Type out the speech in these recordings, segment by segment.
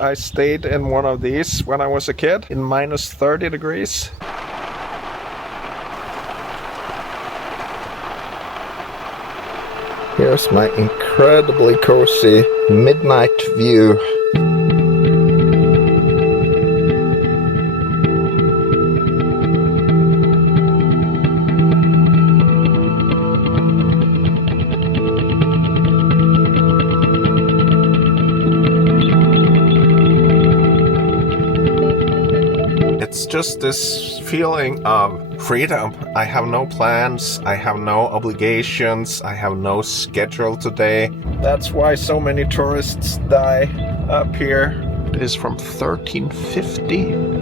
I stayed in one of these when I was a kid in minus 30 degrees. Here's my incredibly cozy midnight view. It's just this feeling of freedom. I have no plans, I have no obligations, I have no schedule today. That's why so many tourists die up here. It is from 1350.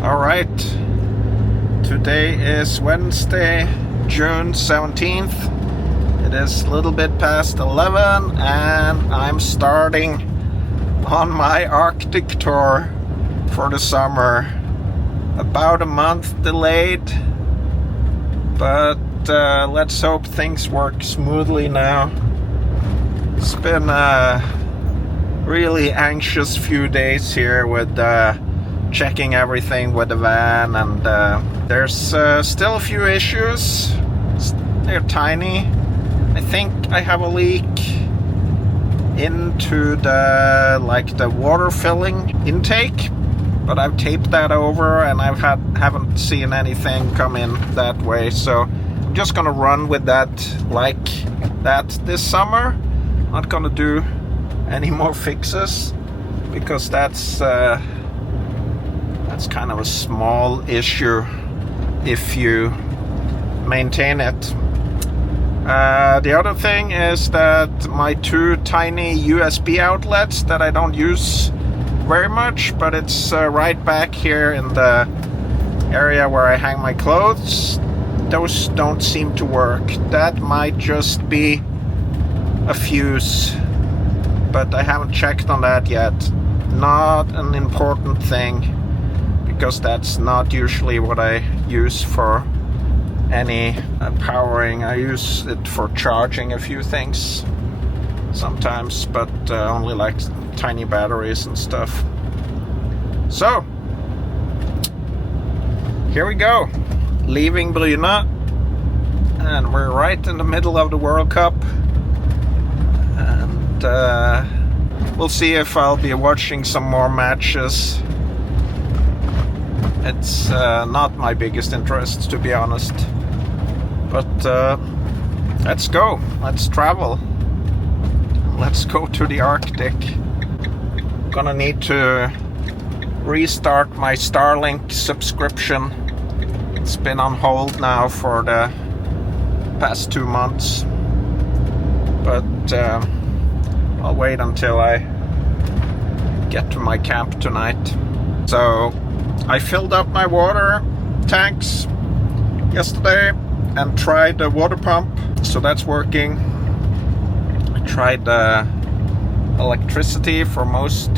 Alright, today is Wednesday, June 17th. It is a little bit past 11 and I'm starting on my Arctic tour for the summer. About a month delayed, but let's hope things work smoothly now. It's been a really anxious few days here with checking everything with the van, and there's still a few issues. They're tiny. I think I have a leak into the water filling intake, but I've taped that over and haven't seen anything come in that way, so I'm just gonna run with that like that this summer. Not gonna do any more fixes because that's kind of a small issue if you maintain it. The other thing is that my two tiny USB outlets that I don't use very much, but it's right back here in the area where I hang my clothes, those don't seem to work. That might just be a fuse, but I haven't checked on that yet. Not an important thing, because that's not usually what I use for any powering. I use it for charging a few things sometimes, but only like tiny batteries and stuff. So, here we go. Leaving Bryne, and we're right in the middle of the World Cup. And we'll see if I'll be watching some more matches. It's not my biggest interest, to be honest. But let's go. Let's travel. Let's go to the Arctic. Gonna need to restart my Starlink subscription. It's been on hold now for the past 2 months. But I'll wait until I get to my camp tonight. So I filled up my water tanks yesterday and tried the water pump, so that's working. I tried the electricity for most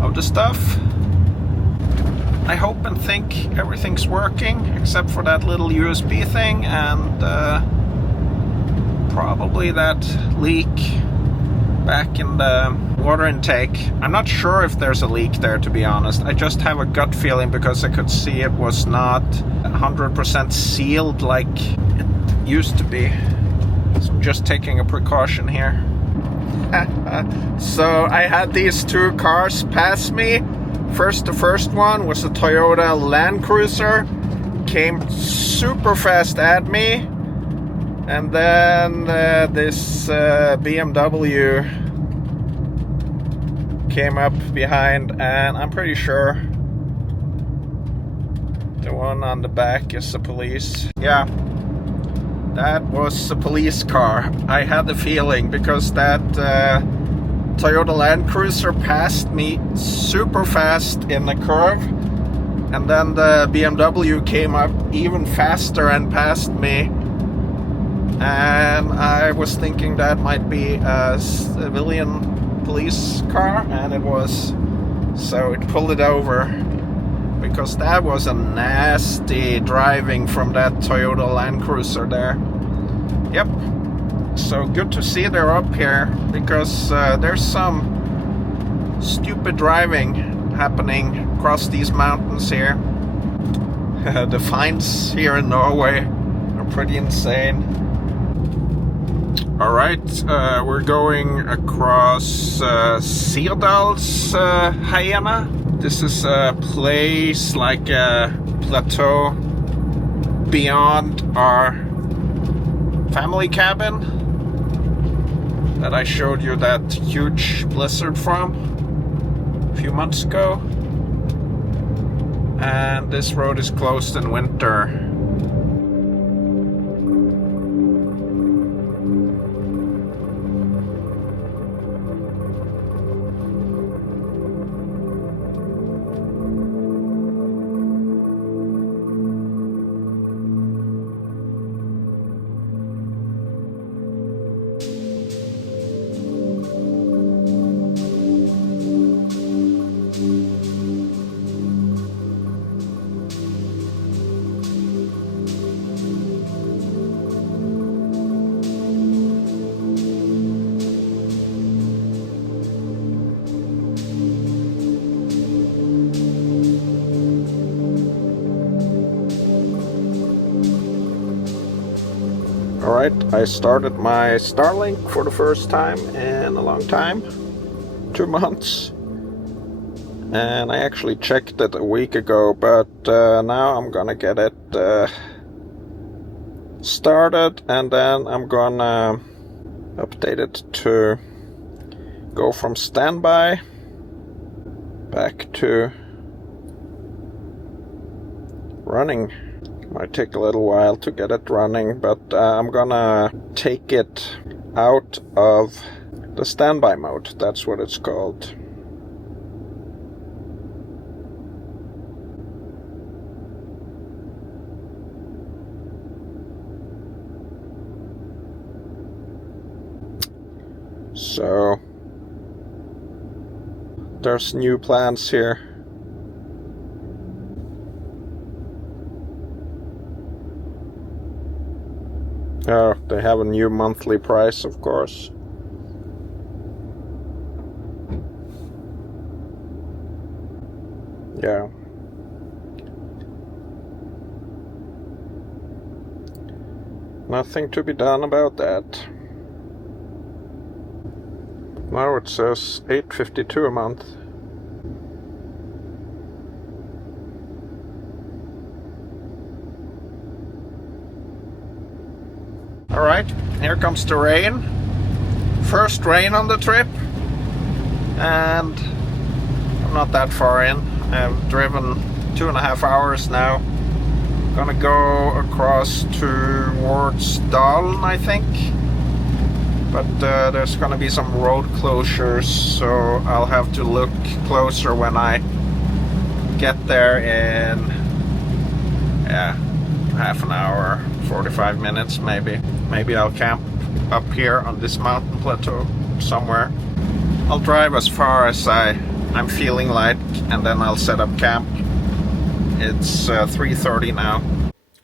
of the stuff. I hope and think everything's working except for that little USB thing and probably that leak back in the water intake. I'm not sure if there's a leak there, to be honest. I just have a gut feeling because I could see it was not 100% sealed like it used to be. So I'm just taking a precaution here. So I had these two cars pass me. The first one was a Toyota Land Cruiser. Came super fast at me. And then this BMW came up behind, and I'm pretty sure the one on the back is the police. Yeah, that was a police car. I had the feeling, because that Toyota Land Cruiser passed me super fast in the curve, and then the BMW came up even faster and passed me, and I was thinking that might be a civilian police car, and it was. So it pulled it over, because that was a nasty driving from that Toyota Land Cruiser there. Yep. So good to see they're up here, because there's some stupid driving happening across these mountains here. The fines here in Norway are pretty insane. Alright, we're going across Sirdalsheiene. This is a place like a plateau beyond our family cabin that I showed you that huge blizzard from a few months ago. And this road is closed in winter. Alright, I started my Starlink for the first time in a long time, 2 months, and I actually checked it a week ago, but now I'm gonna get it started, and then I'm gonna update it to go from standby back to running. Might take a little while to get it running, but I'm gonna take it out of the standby mode. That's what it's called. So there's new plans here. Oh, they have a new monthly price, of course. Yeah. Nothing to be done about that. Now it says $8.52 a month. Alright, here comes the rain. First rain on the trip. And I'm not that far in. I've driven 2.5 hours now. Gonna go across towards Dalen, I think. But there's gonna be some road closures, so I'll have to look closer when I get there in half an hour, 45 minutes maybe. Maybe I'll camp up here on this mountain plateau somewhere. I'll drive as far as I'm feeling like, and then I'll set up camp. It's 3:30 now.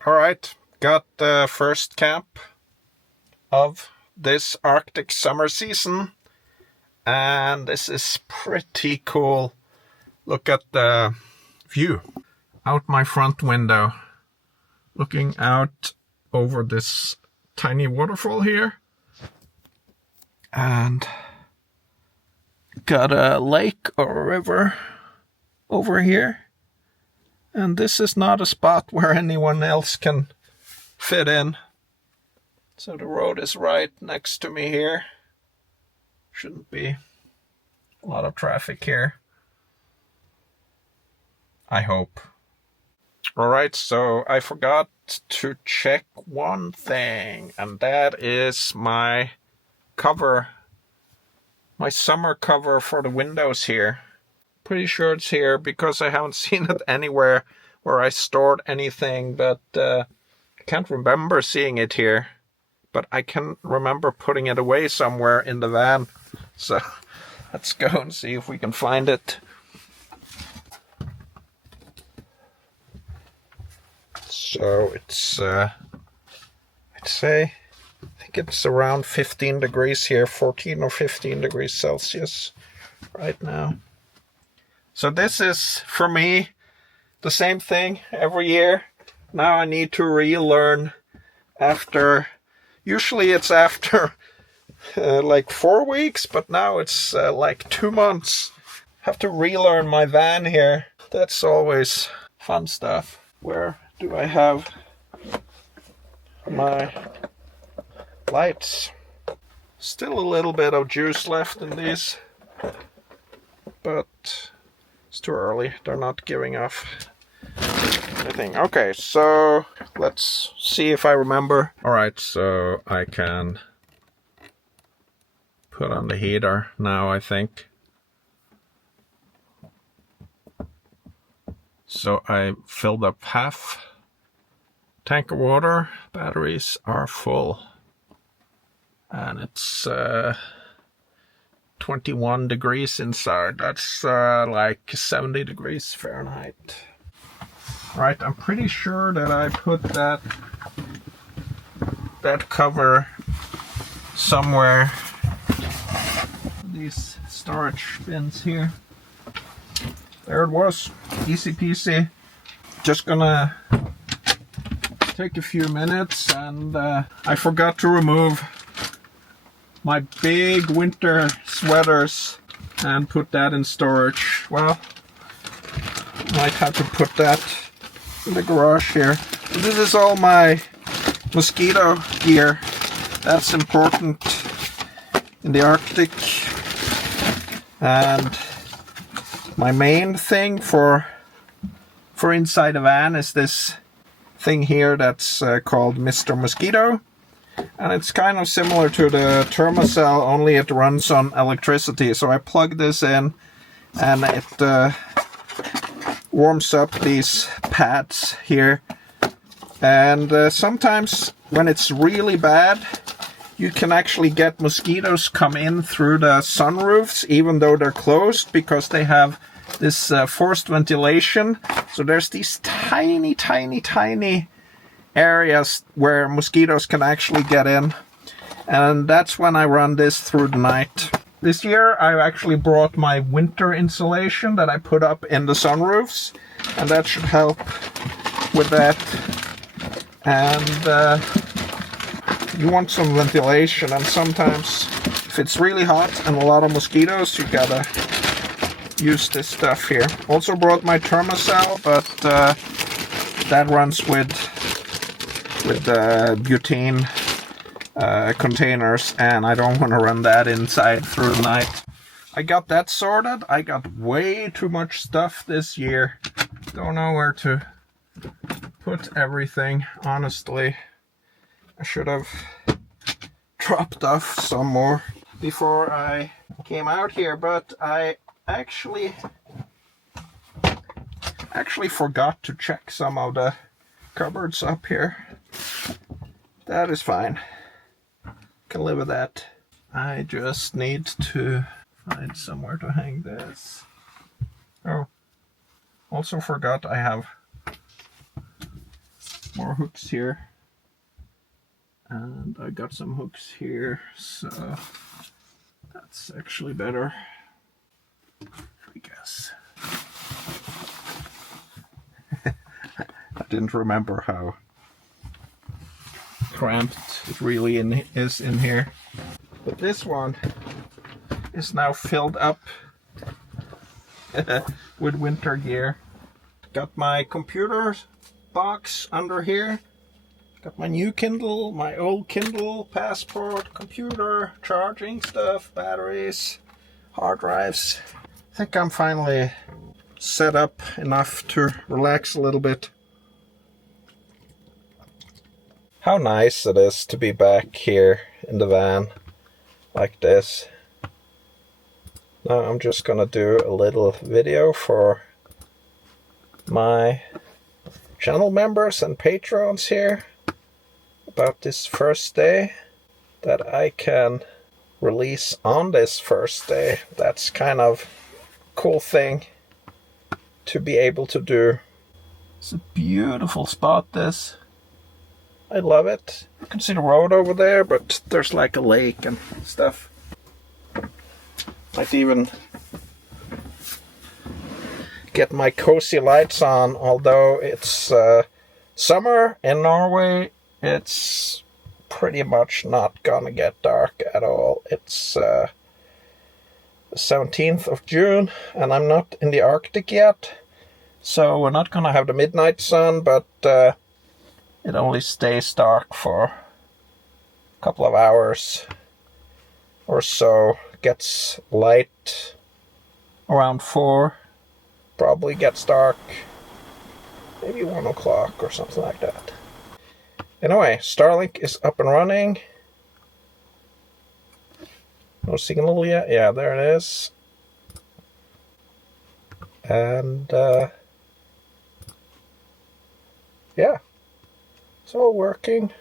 Alright, got the first camp of this Arctic summer season, and this is pretty cool. Look at the view out my front window, looking out over this tiny waterfall here, and got a lake or a river over here, and this is not a spot where anyone else can fit in. So the road is right next to me here. Shouldn't be a lot of traffic here, I hope. Alright, so I forgot to check one thing, and that is my cover, my summer cover for the windows here. Pretty sure it's here because I haven't seen it anywhere where I stored anything, but I can't remember seeing it here. But I can remember putting it away somewhere in the van. So let's go and see if we can find it. So it's, I think it's around 15 degrees here, 14 or 15 degrees Celsius right now. So this is, for me, the same thing every year. Now I need to relearn after, usually it's after like 4 weeks, but now it's like 2 months. Have to relearn my van here. That's always fun stuff. Where do I have my lights? Still a little bit of juice left in these, but it's too early. They're not giving off anything. Okay, so let's see if I remember. Alright, so I can put on the heater now, I think. So I filled up half tank of water. Batteries are full. And it's 21 degrees inside. That's like 70 degrees Fahrenheit. Right, I'm pretty sure that I put that cover somewhere. These storage bins here. There it was, easy peasy. Just gonna take a few minutes, and I forgot to remove my big winter sweaters and put that in storage. Well, might have to put that in the garage here. This is all my mosquito gear. That's important in the Arctic. And my main thing for inside a van is this thing here that's called Mr. Mosquito. And it's kind of similar to the thermocell, only it runs on electricity. So I plug this in and it warms up these pads here. And sometimes when it's really bad, you can actually get mosquitoes come in through the sunroofs, even though they're closed, because they have this forced ventilation. So there's these tiny, tiny, tiny areas where mosquitoes can actually get in. And that's when I run this through the night. This year I actually brought my winter insulation that I put up in the sunroofs, and that should help with that. And you want some ventilation, and sometimes if it's really hot and a lot of mosquitoes, you gotta use this stuff here. Also brought my thermocell, but that runs with butane containers, and I don't want to run that inside through the night. I got that sorted. I got way too much stuff this year. Don't know where to put everything, honestly. I should have dropped off some more before I came out here, but I actually forgot to check some of the cupboards up here. That is fine. Can live with that. I just need to find somewhere to hang this. Oh, also forgot I have more hooks here. And I got some hooks here, so that's actually better, I guess. I didn't remember how cramped it really is in here. But this one is now filled up with winter gear. Got my computer box under here. Got my new Kindle, my old Kindle, passport, computer, charging stuff, batteries, hard drives. I think I'm finally set up enough to relax a little bit. How nice it is to be back here in the van like this. Now I'm just gonna do a little video for my channel members and patrons here about this first day that I can release on this first day. That's kind of a cool thing to be able to do. It's a beautiful spot, this. I love it. You can see the road over there, but there's like a lake and stuff. Might even get my cozy lights on, although it's summer in Norway. It's pretty much not gonna get dark at all. It's the 17th of June and I'm not in the Arctic yet, so we're not gonna have the midnight sun, but it only stays dark for a couple of hours or so. Gets light around 4, probably gets dark maybe 1 o'clock or something like that. Anyway, Starlink is up and running. No signal yet? Yeah, there it is. And yeah, it's all working.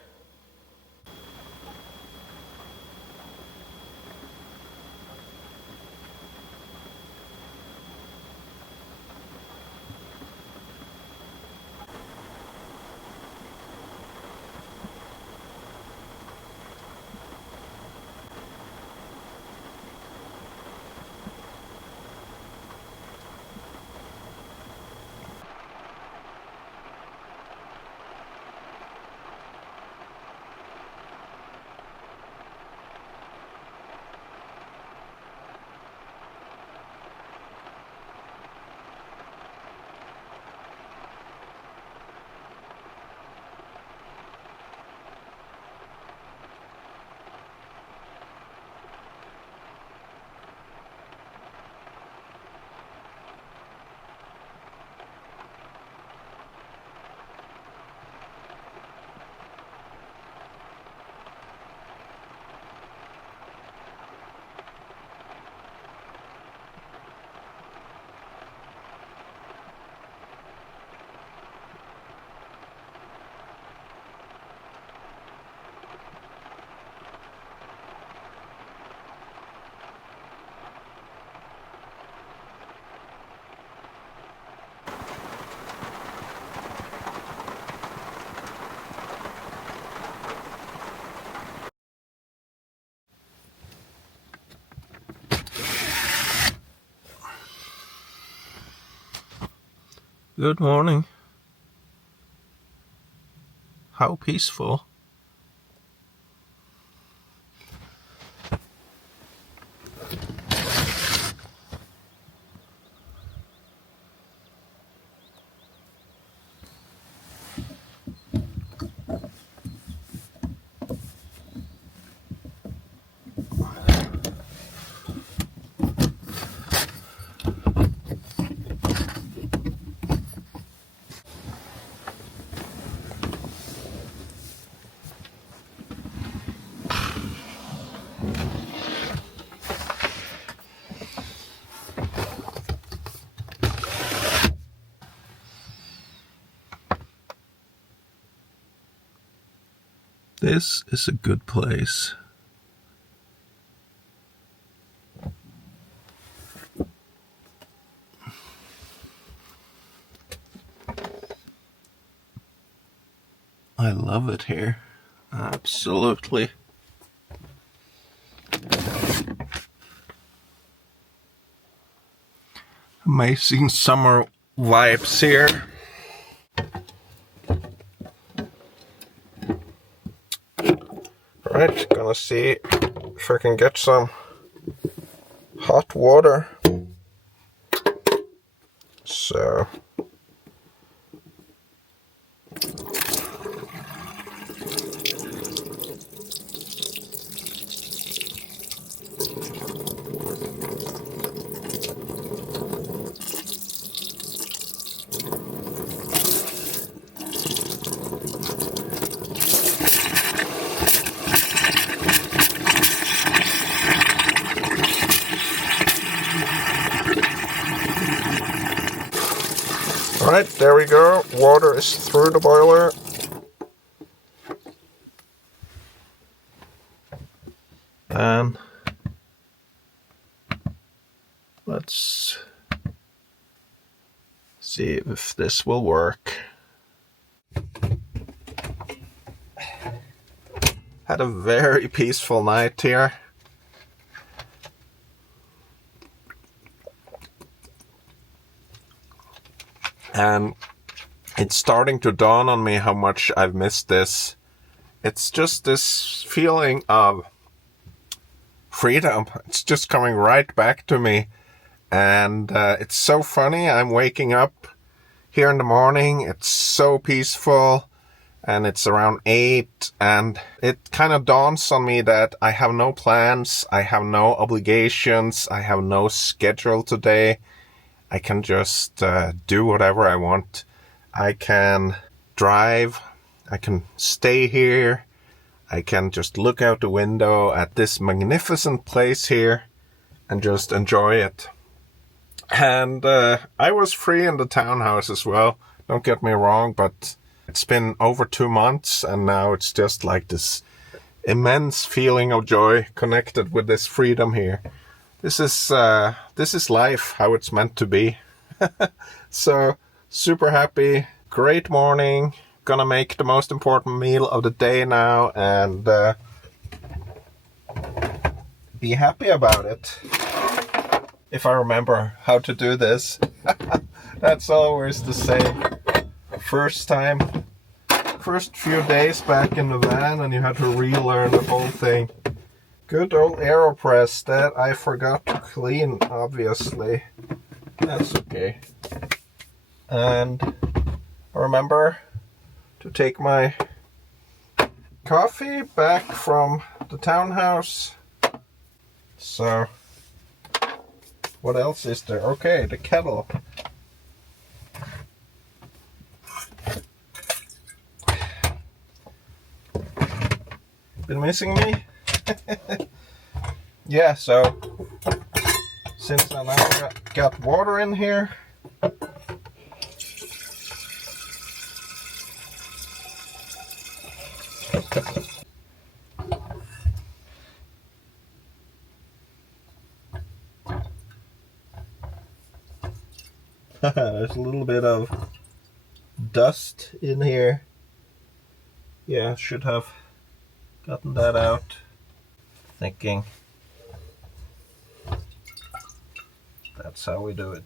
Good morning. How peaceful. This is a good place. I love it here. Absolutely. Amazing summer vibes here. Alright, gonna see if I can get some hot water. So Right, there we go. Water is through the boiler. And let's see if this will work. Had a very peaceful night here. And it's starting to dawn on me how much I've missed this. It's just this feeling of freedom. It's just coming right back to me. And it's so funny. I'm waking up here in the morning. It's so peaceful. And it's around 8. And it kind of dawns on me that I have no plans. I have no obligations. I have no schedule today. I can just do whatever I want. I can drive. I can stay here. I can just look out the window at this magnificent place here and just enjoy it. And I was free in the townhouse as well. Don't get me wrong, but it's been over 2 months and now it's just like this immense feeling of joy connected with this freedom here. This is life, how it's meant to be. So, super happy. Great morning. Gonna make the most important meal of the day now and be happy about it. If I remember how to do this. That's always the same. First few days back in the van and you had to relearn the whole thing. Good old AeroPress that I forgot to clean, obviously. That's okay. And I remember to take my coffee back from the townhouse. So, what else is there? Okay, the kettle. Been missing me? Yeah, so since I now got water in here, there's a little bit of dust in here. Yeah, should have gotten that out. Thinking that's how we do it.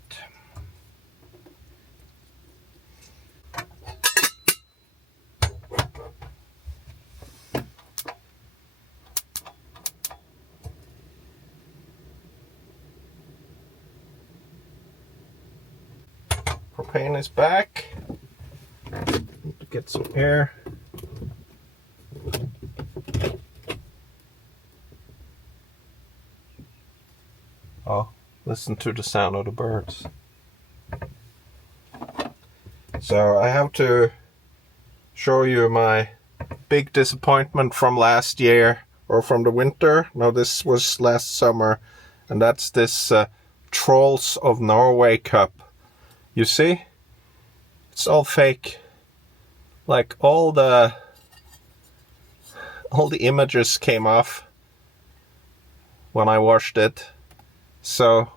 Propane is back. Need to get some air. Oh, listen to the sound of the birds. So I have to show you my big disappointment from last year, or from the winter. No, this was last summer, and that's this Trolls of Norway cup. You see? It's all fake. Like all the images came off when I washed it. So,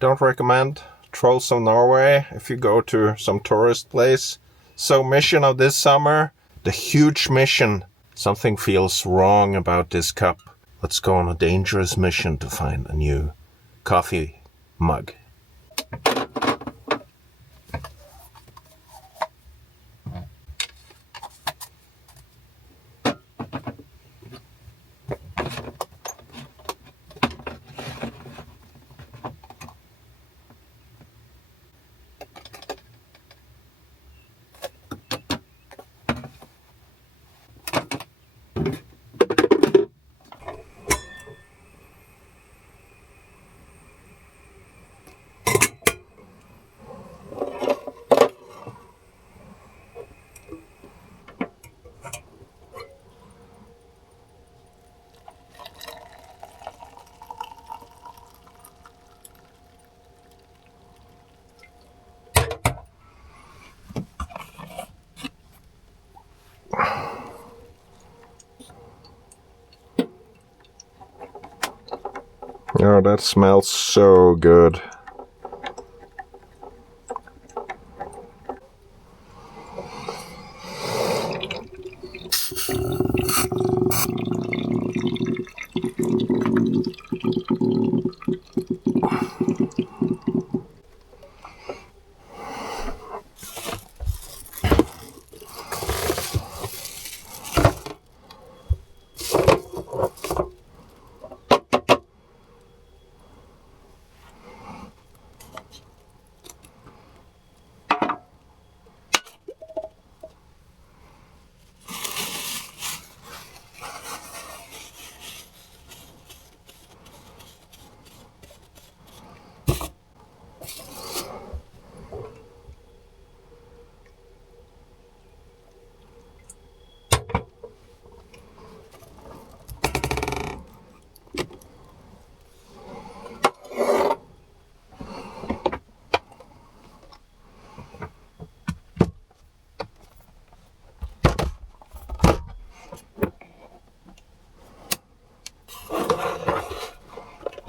don't recommend Trolls of Norway if you go to some tourist place. So, mission of this summer, the huge mission. Something feels wrong about this cup. Let's go on a dangerous mission to find a new coffee mug. Oh, that smells so good.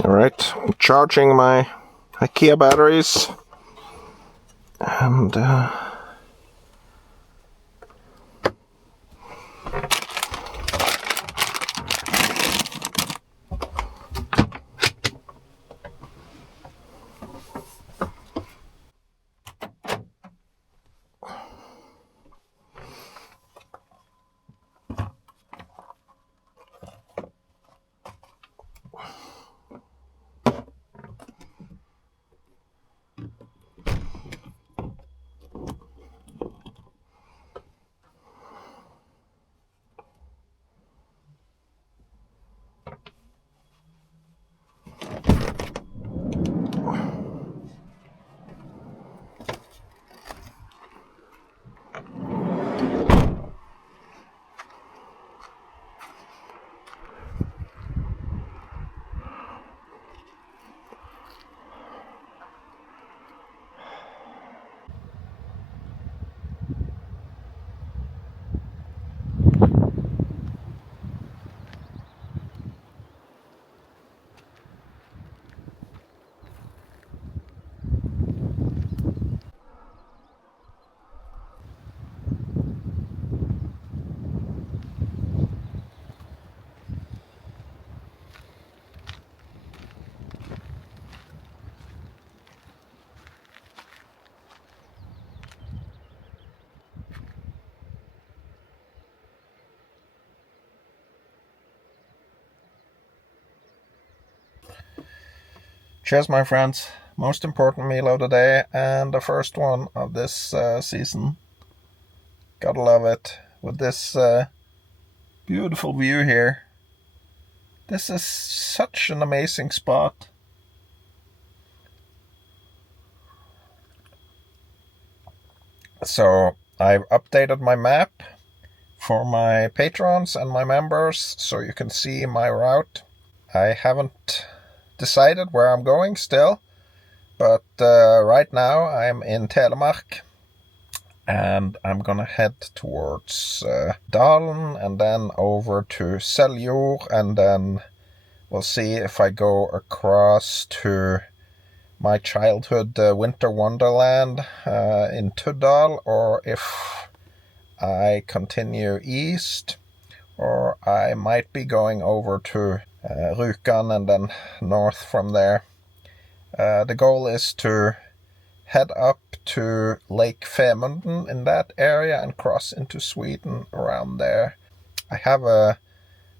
Alright, I'm charging my IKEA batteries. And cheers, my friends. Most important meal of the day and the first one of this season. Gotta love it. With this beautiful view here. This is such an amazing spot. So I've updated my map for my patrons and my members so you can see my route. I haven't decided where I'm going still, but right now I'm in Telemark and I'm gonna head towards Dalen and then over to Seljord, and then we'll see if I go across to my childhood winter wonderland in Tuddal, or if I continue east, or I might be going over to Rjukan and then north from there. The goal is to head up to Lake Femunden in that area and cross into Sweden around there. I have a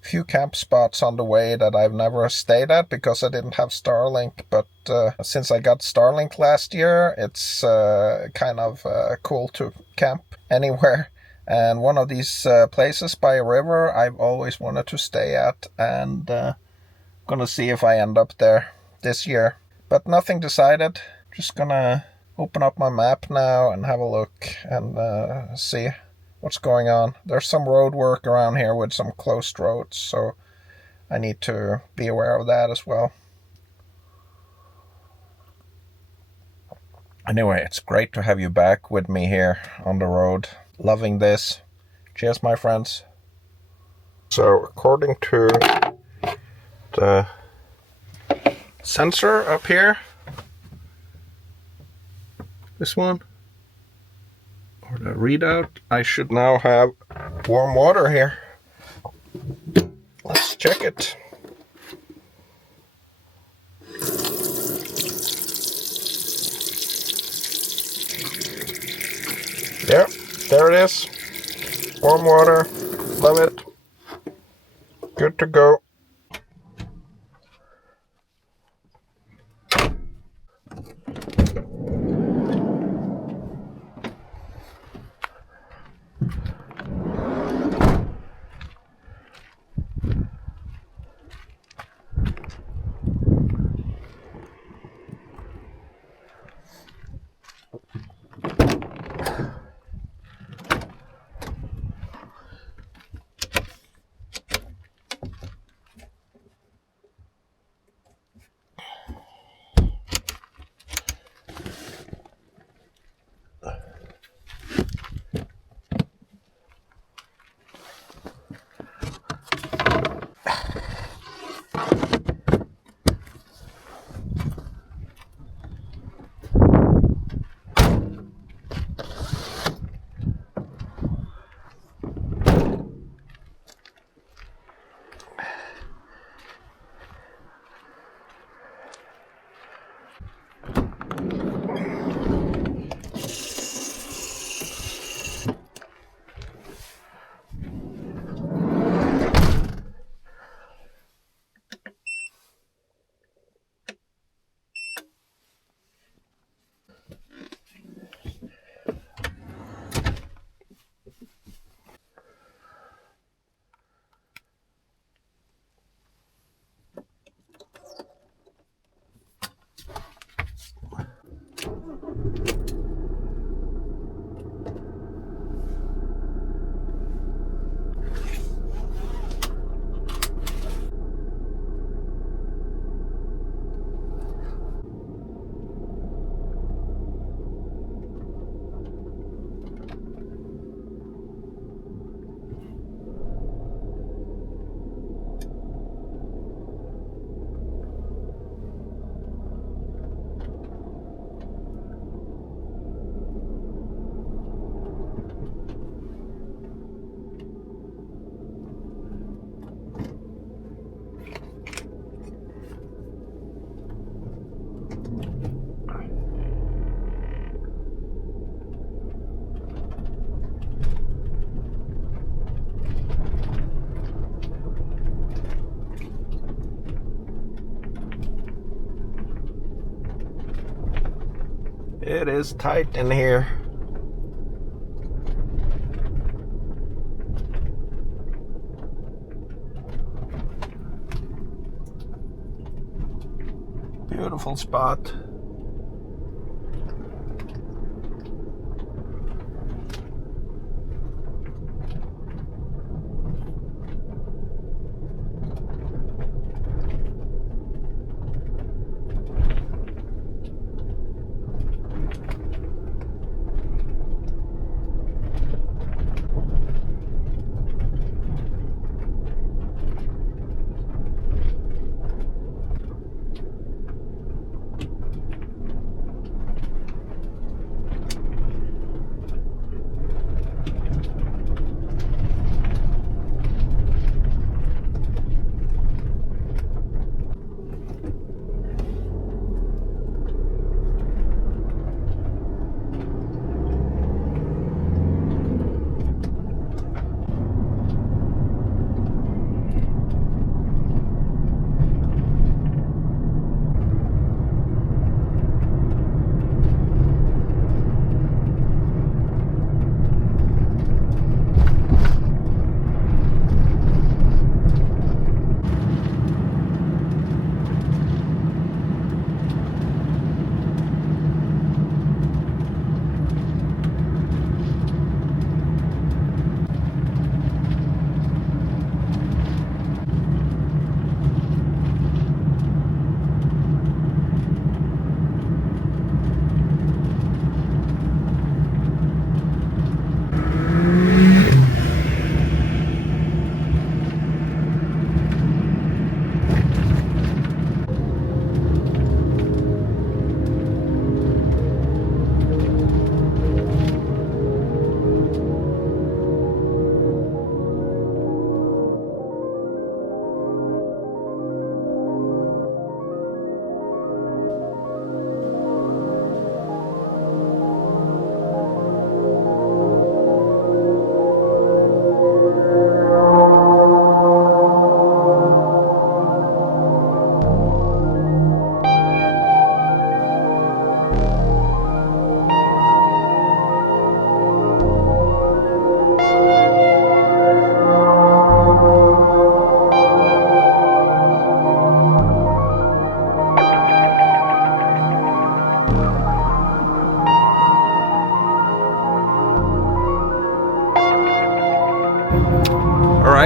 few camp spots on the way that I've never stayed at because I didn't have Starlink, but since I got Starlink last year, it's kind of cool to camp anywhere. And one of these places by a river I've always wanted to stay at, and gonna see if I end up there this year. But nothing decided. Just gonna open up my map now and have a look and see what's going on. There's some road work around here with some closed roads, so I need to be aware of that as well. Anyway, it's great to have you back with me here on the road. Loving this. Cheers, my friends. So, according to the sensor up here. This one. Or the readout. I should now have warm water here. Let's check it. Yeah, there it is. Warm water. Love it. Good to go. It is tight in here. Beautiful spot.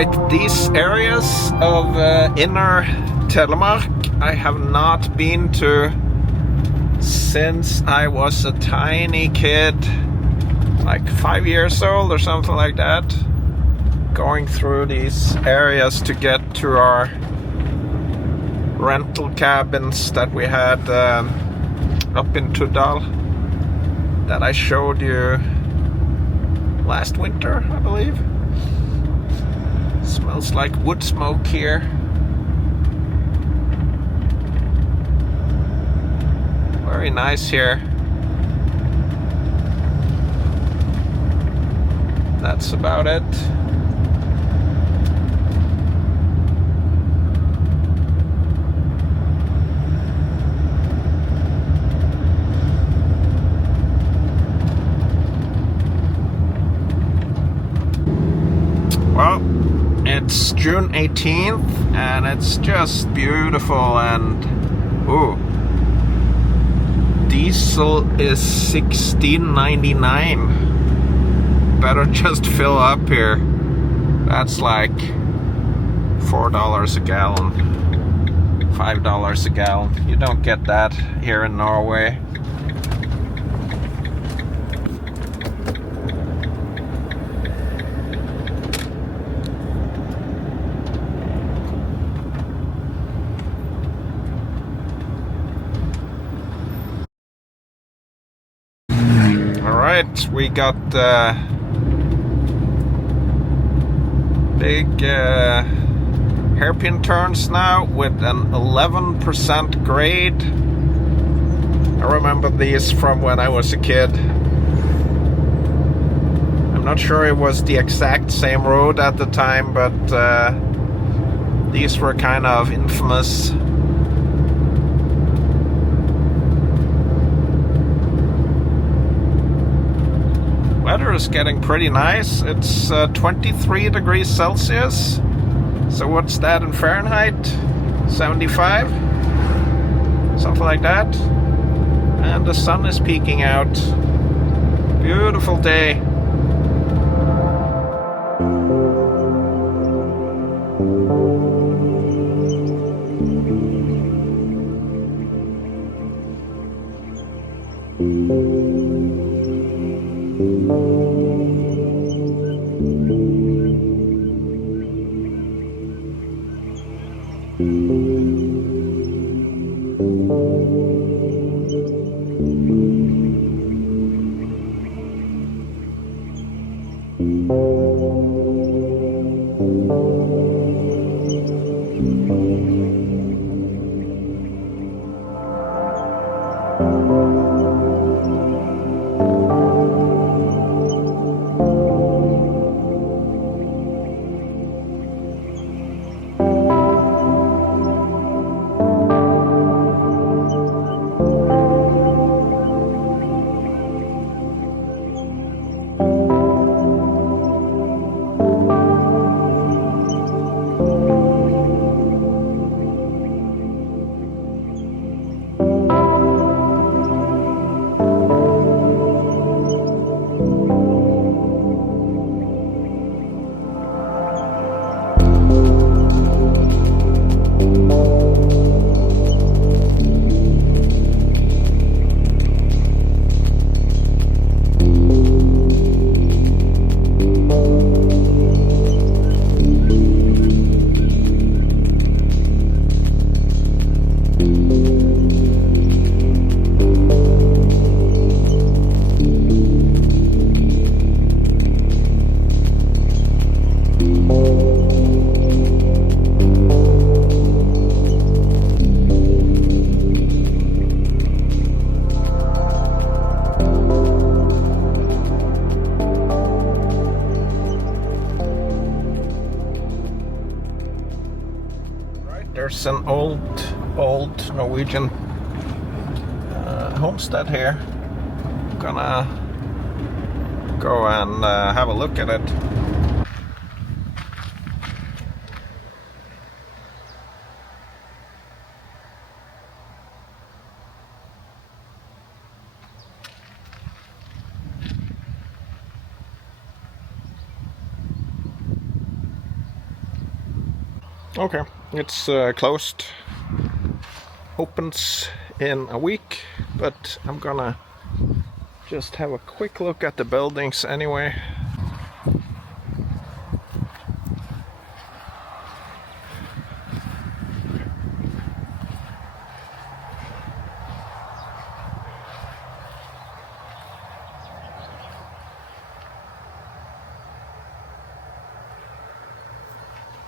Right, these areas of inner Telemark I have not been to since I was a tiny kid, like 5 years old or something like that, going through these areas to get to our rental cabins that we had up in Tuddal that I showed you last winter, I believe. Smells like wood smoke here. Very nice here. That's about it. Well, it's June 18th and it's just beautiful, and ooh, diesel is $16.99. Better just fill up here. That's like $4 a gallon, $5 a gallon. You don't get that here in Norway. Alright, we got big hairpin turns now with an 11% grade. I remember these from when I was a kid. I'm not sure it was the exact same road at the time, but these were kind of infamous. Weather is getting pretty nice. It's 23 degrees Celsius. So what's that in Fahrenheit? 75? Something like that. And the sun is peeking out. Beautiful day. There's an old Norwegian homestead here. I'm gonna go and have a look at it. Okay, it's closed. Opens in a week, but I'm gonna just have a quick look at the buildings anyway.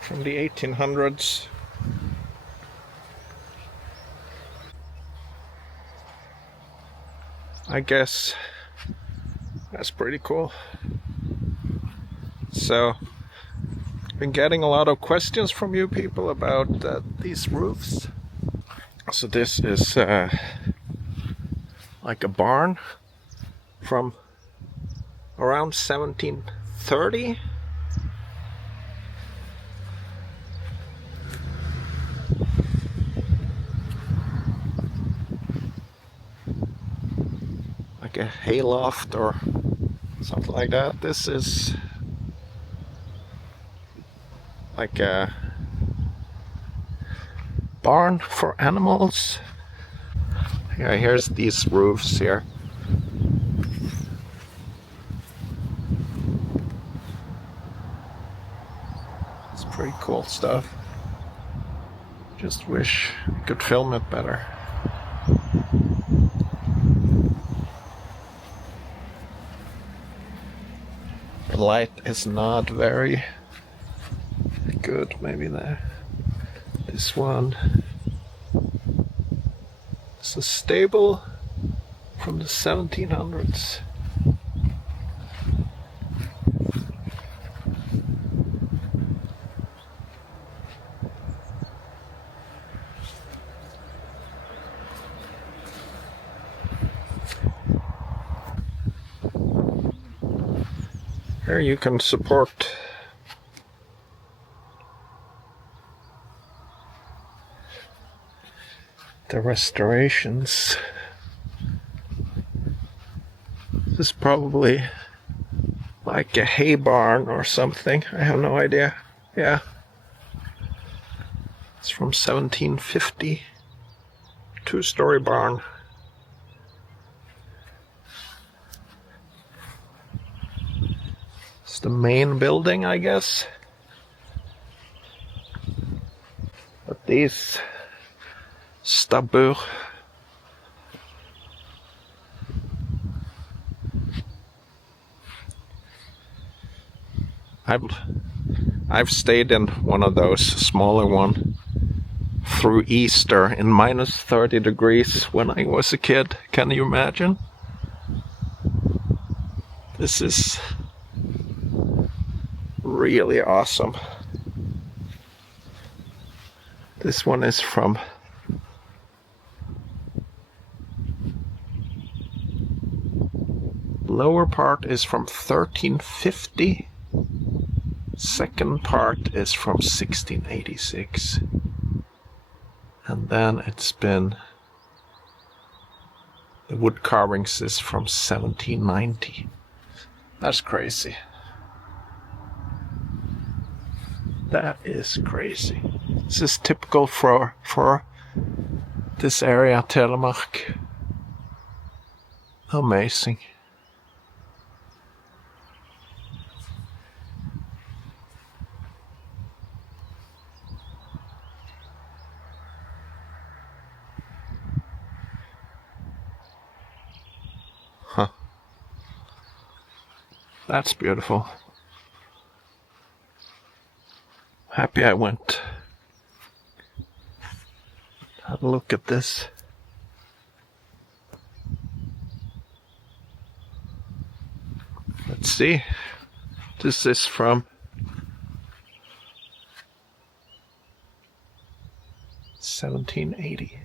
From the 1800s. I guess that's pretty cool. So, been getting a lot of questions from you people about these roofs. So this is like a barn from around 1730. Like a hayloft or something like that. This is like a barn for animals. Yeah, here's these roofs here. It's pretty cool stuff. Just wish we could film it better. The light is not very good. Maybe there. This one. It's a stable from the 1700s. Here you can support the restorations. This is probably like a hay barn or something. I have no idea. Yeah. It's from 1750. Two-story barn. It's the main building, I guess. But these stabbur I've stayed in one of those smaller one through Easter in minus 30 degrees when I was a kid. Can you imagine? This is really awesome. This one is from lower part is from 1350. Second part is from 1686. And then it's been, the wood carvings is from 1790. That's crazy. That is crazy. This is typical for this area, Telemark. Amazing. Huh. That's beautiful. Happy I went. Have a look at this. Let's see. This is from 1780.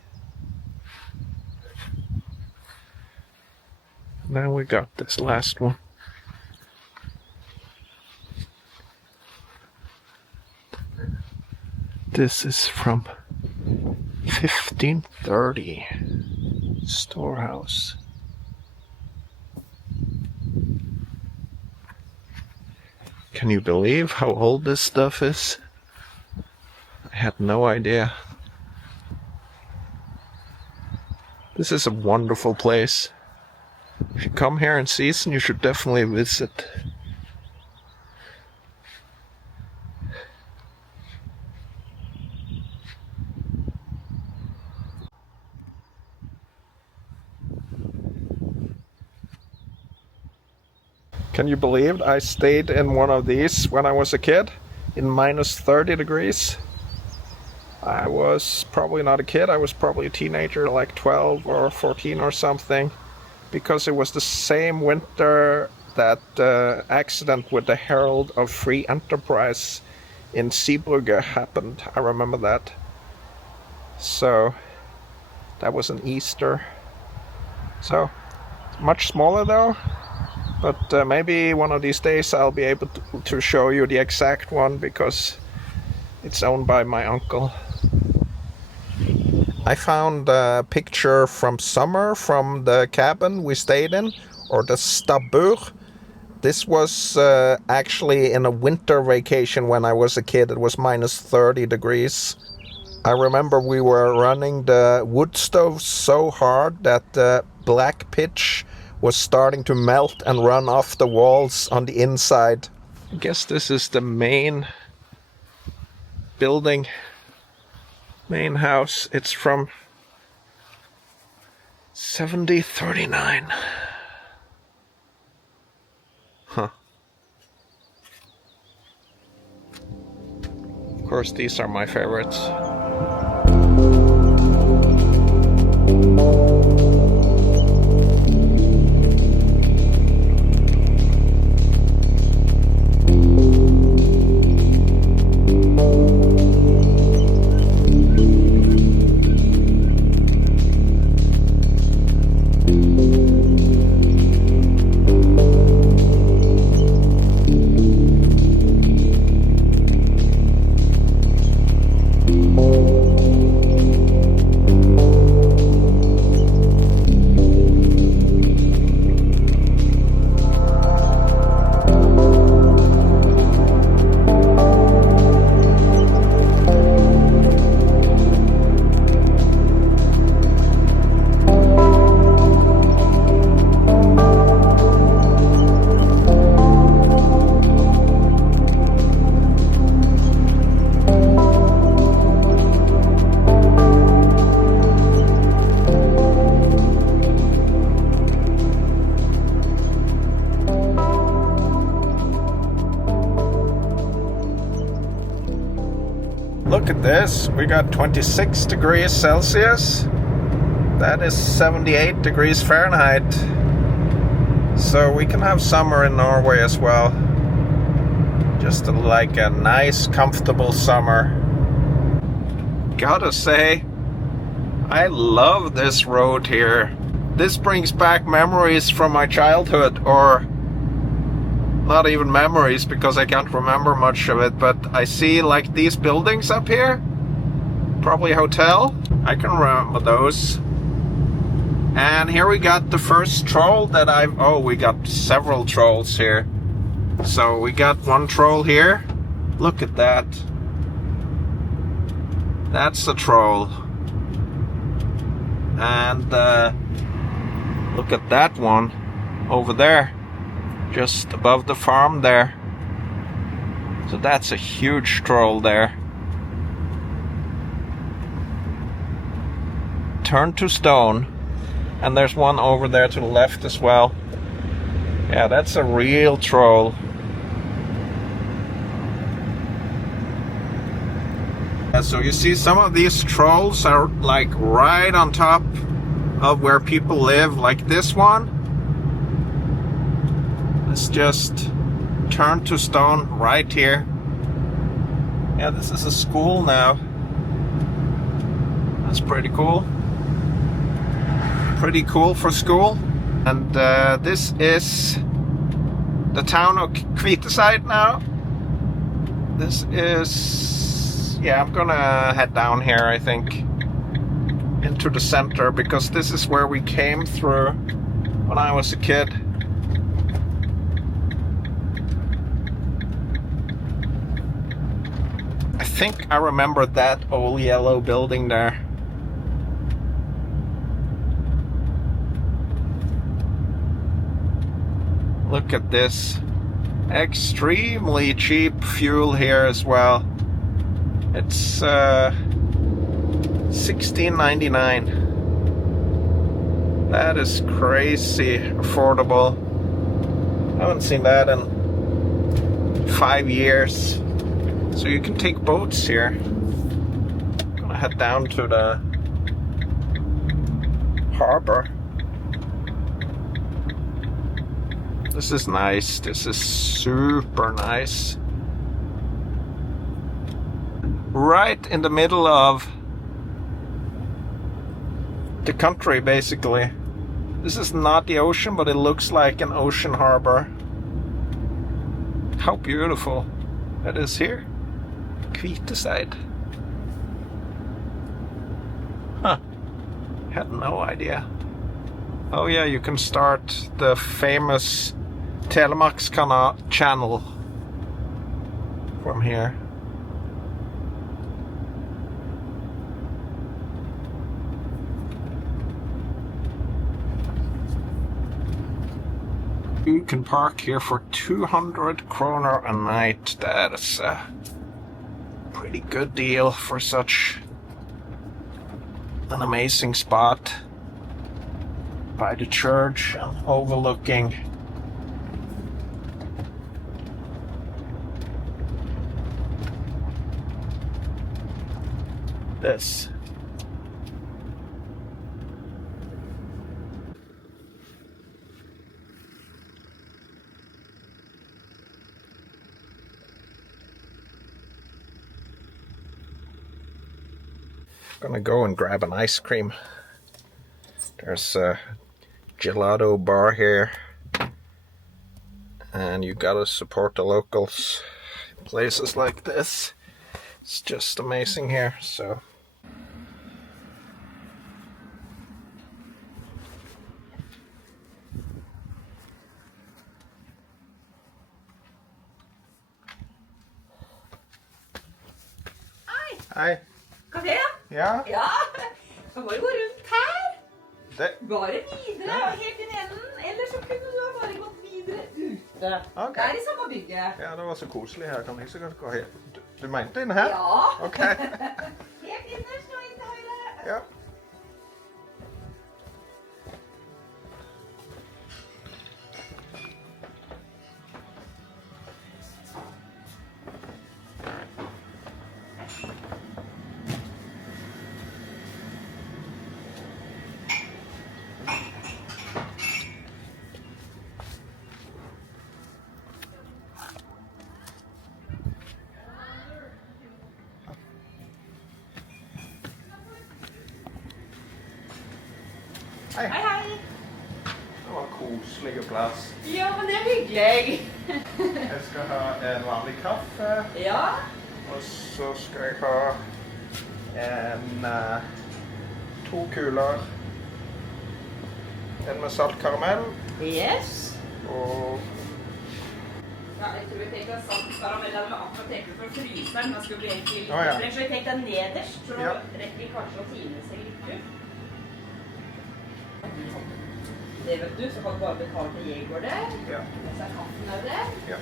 Now we got this last one. This is from 1530. Storehouse. Can you believe how old this stuff is? I had no idea. This is a wonderful place. If you come here in season, you should definitely visit. Can you believe it? I stayed in one of these when I was a kid in minus 30 degrees. I was probably not a kid, I was probably a teenager, like 12 or 14 or something, because it was the same winter that the accident with the Herald of Free Enterprise in Zeebrugge happened. I remember that. So that was an Easter. So much smaller though, but maybe one of these days I'll be able to show you the exact one, because it's owned by my uncle. I found a picture from summer from the cabin we stayed in, or the stabbur. This was actually in a winter vacation when I was a kid. It was minus 30 degrees. I remember we were running the wood stove so hard that the black pitch was starting to melt and run off the walls on the inside. I guess this is the main building, main house. It's from 1739. Huh. Of course, these are my favorites. Look at this, we got 26 degrees Celsius. That is 78 degrees Fahrenheit. So we can have summer in Norway as well. Just like a nice, comfortable summer. Gotta say, I love this road here. This brings back memories from my childhood, or not even memories because I can't remember much of it, but I see like these buildings up here, probably a hotel. I can remember those. And here we got the first troll that we got several trolls here. So we got one troll here. Look at that. That's a troll. And look at that one over there, just above the farm there. So that's a huge troll there. Turned to stone. And there's one over there to the left as well. Yeah, that's a real troll. So you see some of these trolls are like right on top of where people live, like this one. It's just turned to stone right here. Yeah, this is a school now. That's pretty cool. Pretty cool for school. And this is the town of Kviteseid now. This is, yeah, I'm gonna head down here, I think, into the center, because this is where we came through when I was a kid. I think I remember that old yellow building there. Look at this. Extremely cheap fuel here as well. It's $16.99. That is crazy affordable. I haven't seen that in 5 years. So you can take boats here. I'm gonna head down to the harbor. This is nice. This is super nice. Right in the middle of the country, basically. This is not the ocean, but it looks like an ocean harbor. How beautiful it is here. Kviteseid. Huh. Had no idea. Oh yeah, you can start the famous Telemarkskanal channel from here. You can park here for 200 kroner a night. That is a pretty good deal for such an amazing spot by the church and overlooking this. Gonna go and grab an ice cream. There's a gelato bar here, and you gotta support the locals. Places like this, it's just amazing here. So hei. Kafé? Ja. Ja. Så må du gå rundt her. Det. Bare videre og helt inn i enden. Eller så kunne du ha bare gått videre ute. Ok. Det er i samme bygget. Ja, det var så koselig her. Kan ikke så godt gå her. Du mente inn her? Ja. Ok. Helt innerst og inn til høyre. Ja. Hei. Hei, hei. Det var en koselig plass. Ja, men det er hyggelig. Jeg skal ha en vanlig kaffe, Ja. og så skal jeg ha en 2 kuler. En med salt karamell, Yes. og Ja, jeg tror jeg tenkte salt karamell med akkurat tenkte for fryseren. Den skulle bli egentlig litt Å, ja. bedre. Så jeg tenkte nederst, så Ja. rekker kanskje å tine seg litt ut. Det vet du, så kan du bare betale til Jeger der. ja. Og så er kaffen der der. Ja.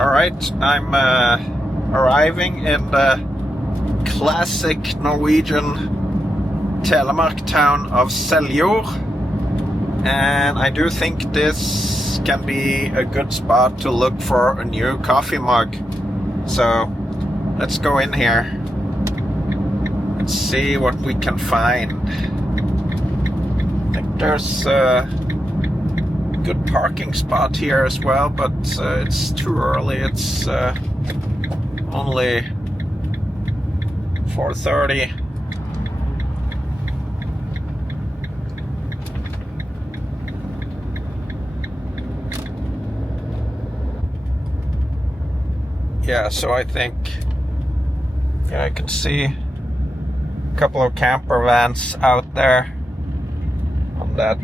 All right, I'm arriving in the classic Norwegian Telemark town of Seljord, and I do think this can be a good spot to look for a new coffee mug. So let's go in here. Let's see what we can find. I think there's a good parking spot here as well, but it's too early. It's only 4:30. Yeah, so I think I can see a couple of camper vans out there on that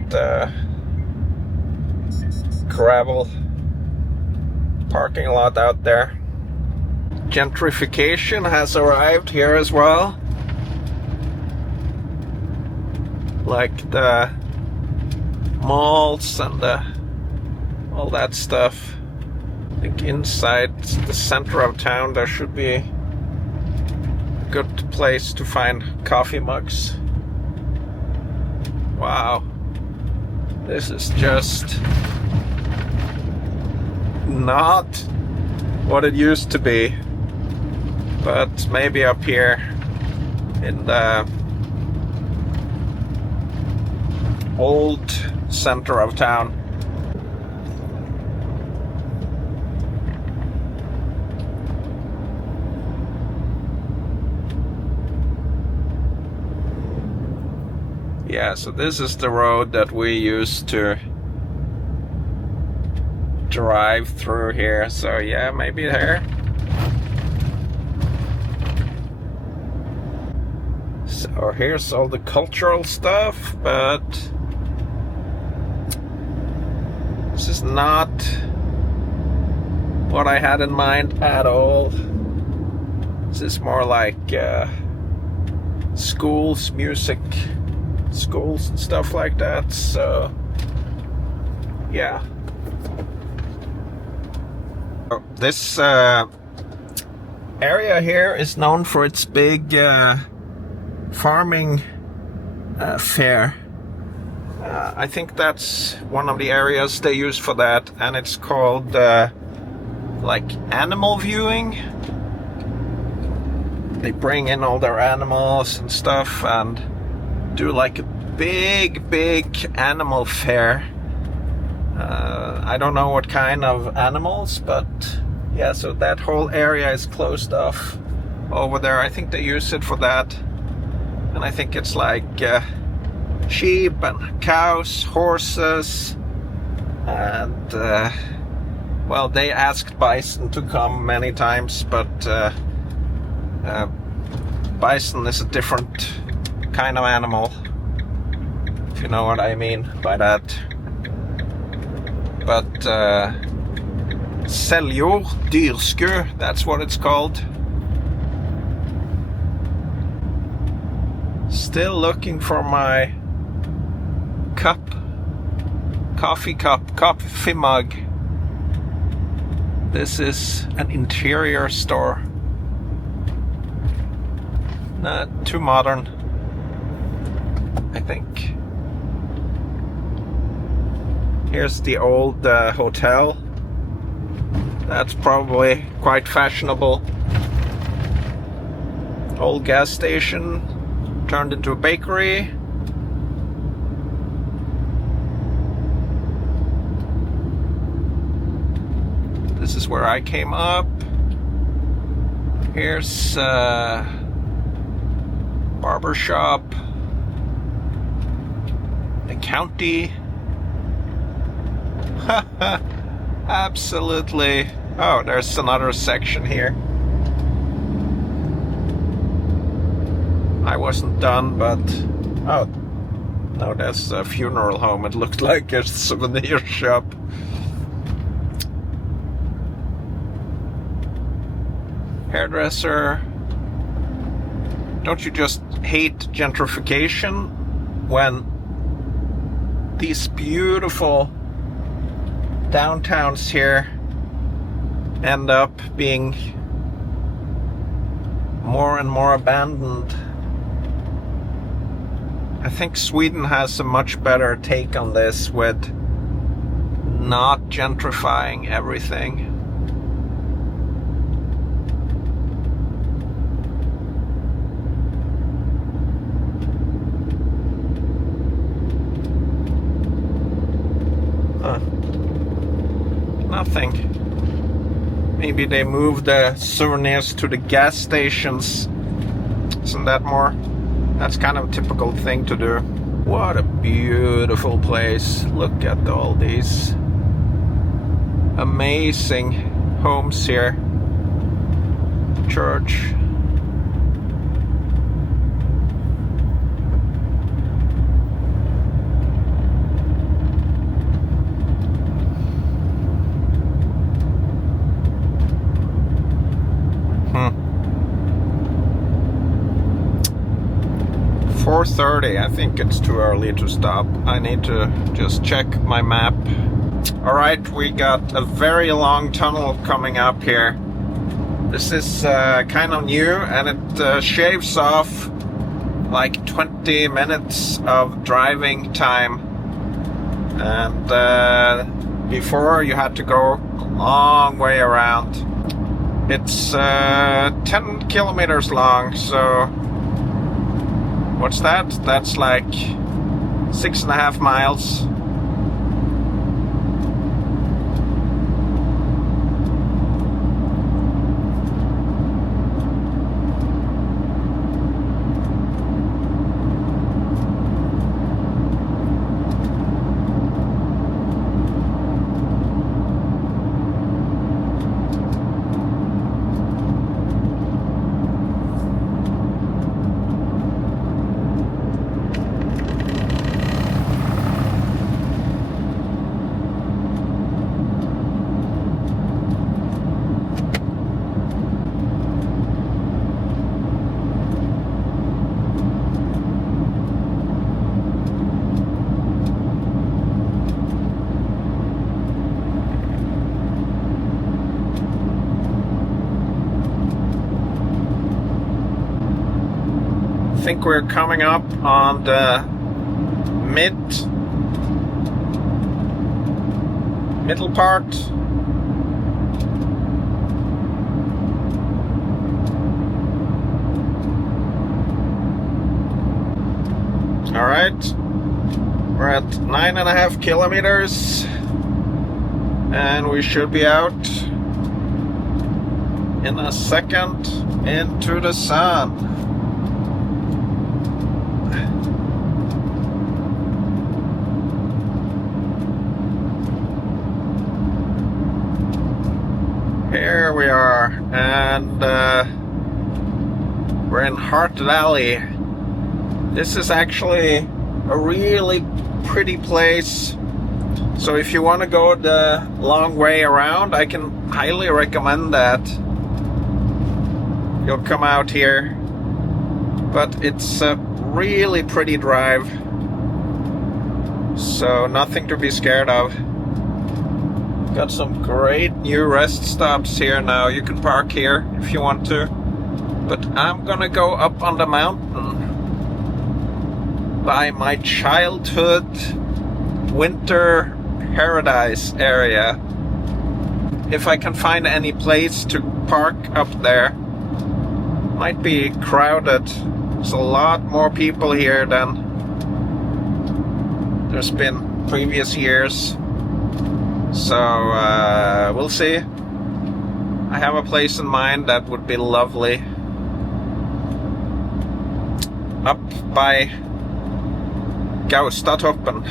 gravel parking lot out there. Gentrification has arrived here as well. Like the malls and all that stuff. I think inside the center of town there should be a good place to find coffee mugs. Wow. This is just not what it used to be. But maybe up here in the old center of town. Yeah, so this is the road that we used to drive through here. So yeah, maybe there. So here's all the cultural stuff, but this is not what I had in mind at all. This is more like schools, music schools and stuff like that. So yeah. This area here is known for its big farming fair. I think that's one of the areas they use for that, and it's called like animal viewing. They bring in all their animals and stuff and do like a big animal fair. I don't know what kind of animals, but yeah, so that whole area is closed off over there. I think they use it for that. And I think it's like sheep and cows, horses, and well, they asked bison to come many times, but bison is a different kind of animal, if you know what I mean by that. But Seljord Dyrskue, that's what it's called. Still looking for my coffee mug. This is an interior store. Not too modern, I think. Here's the old hotel. That's probably quite fashionable. Old gas station turned into a bakery. This is where I came up. Here's barber shop. The county. Absolutely. Oh, there's another section here. I wasn't done, but oh no, that's a funeral home. It looked like a souvenir shop. Hairdresser. Don't you just hate gentrification when these beautiful downtowns here end up being more and more abandoned? I think Sweden has a much better take on this with not gentrifying everything. Huh. maybe they moved the souvenirs to the gas stations. Isn't that more? That's kind of a typical thing to do. What a beautiful place. Look at all these amazing homes here. Church. Hmm. 4:30. I think it's too early to stop. I need to just check my map. Alright, we got a very long tunnel coming up here. This is kind of new, and it shaves off like 20 minutes of driving time. And before you had to go a long way around. It's 10 kilometers long, so what's that? That's like 6.5 miles. I think we're coming up on the middle part. All right, we're at 9.5 kilometers, and we should be out in a second into the sun. Here we are, and we're in Hart Valley. This is actually a really pretty place. So if you want to go the long way around, I can highly recommend that. You'll come out here. But it's a really pretty drive. So nothing to be scared of. Got some great new rest stops here now. You can park here if you want to. But I'm gonna go up on the mountain by my childhood winter paradise area. If I can find any place to park up there. Might be crowded. There's a lot more people here than there's been previous years. So we'll see. I have a place in mind that would be lovely. Up by Gaustatoppen.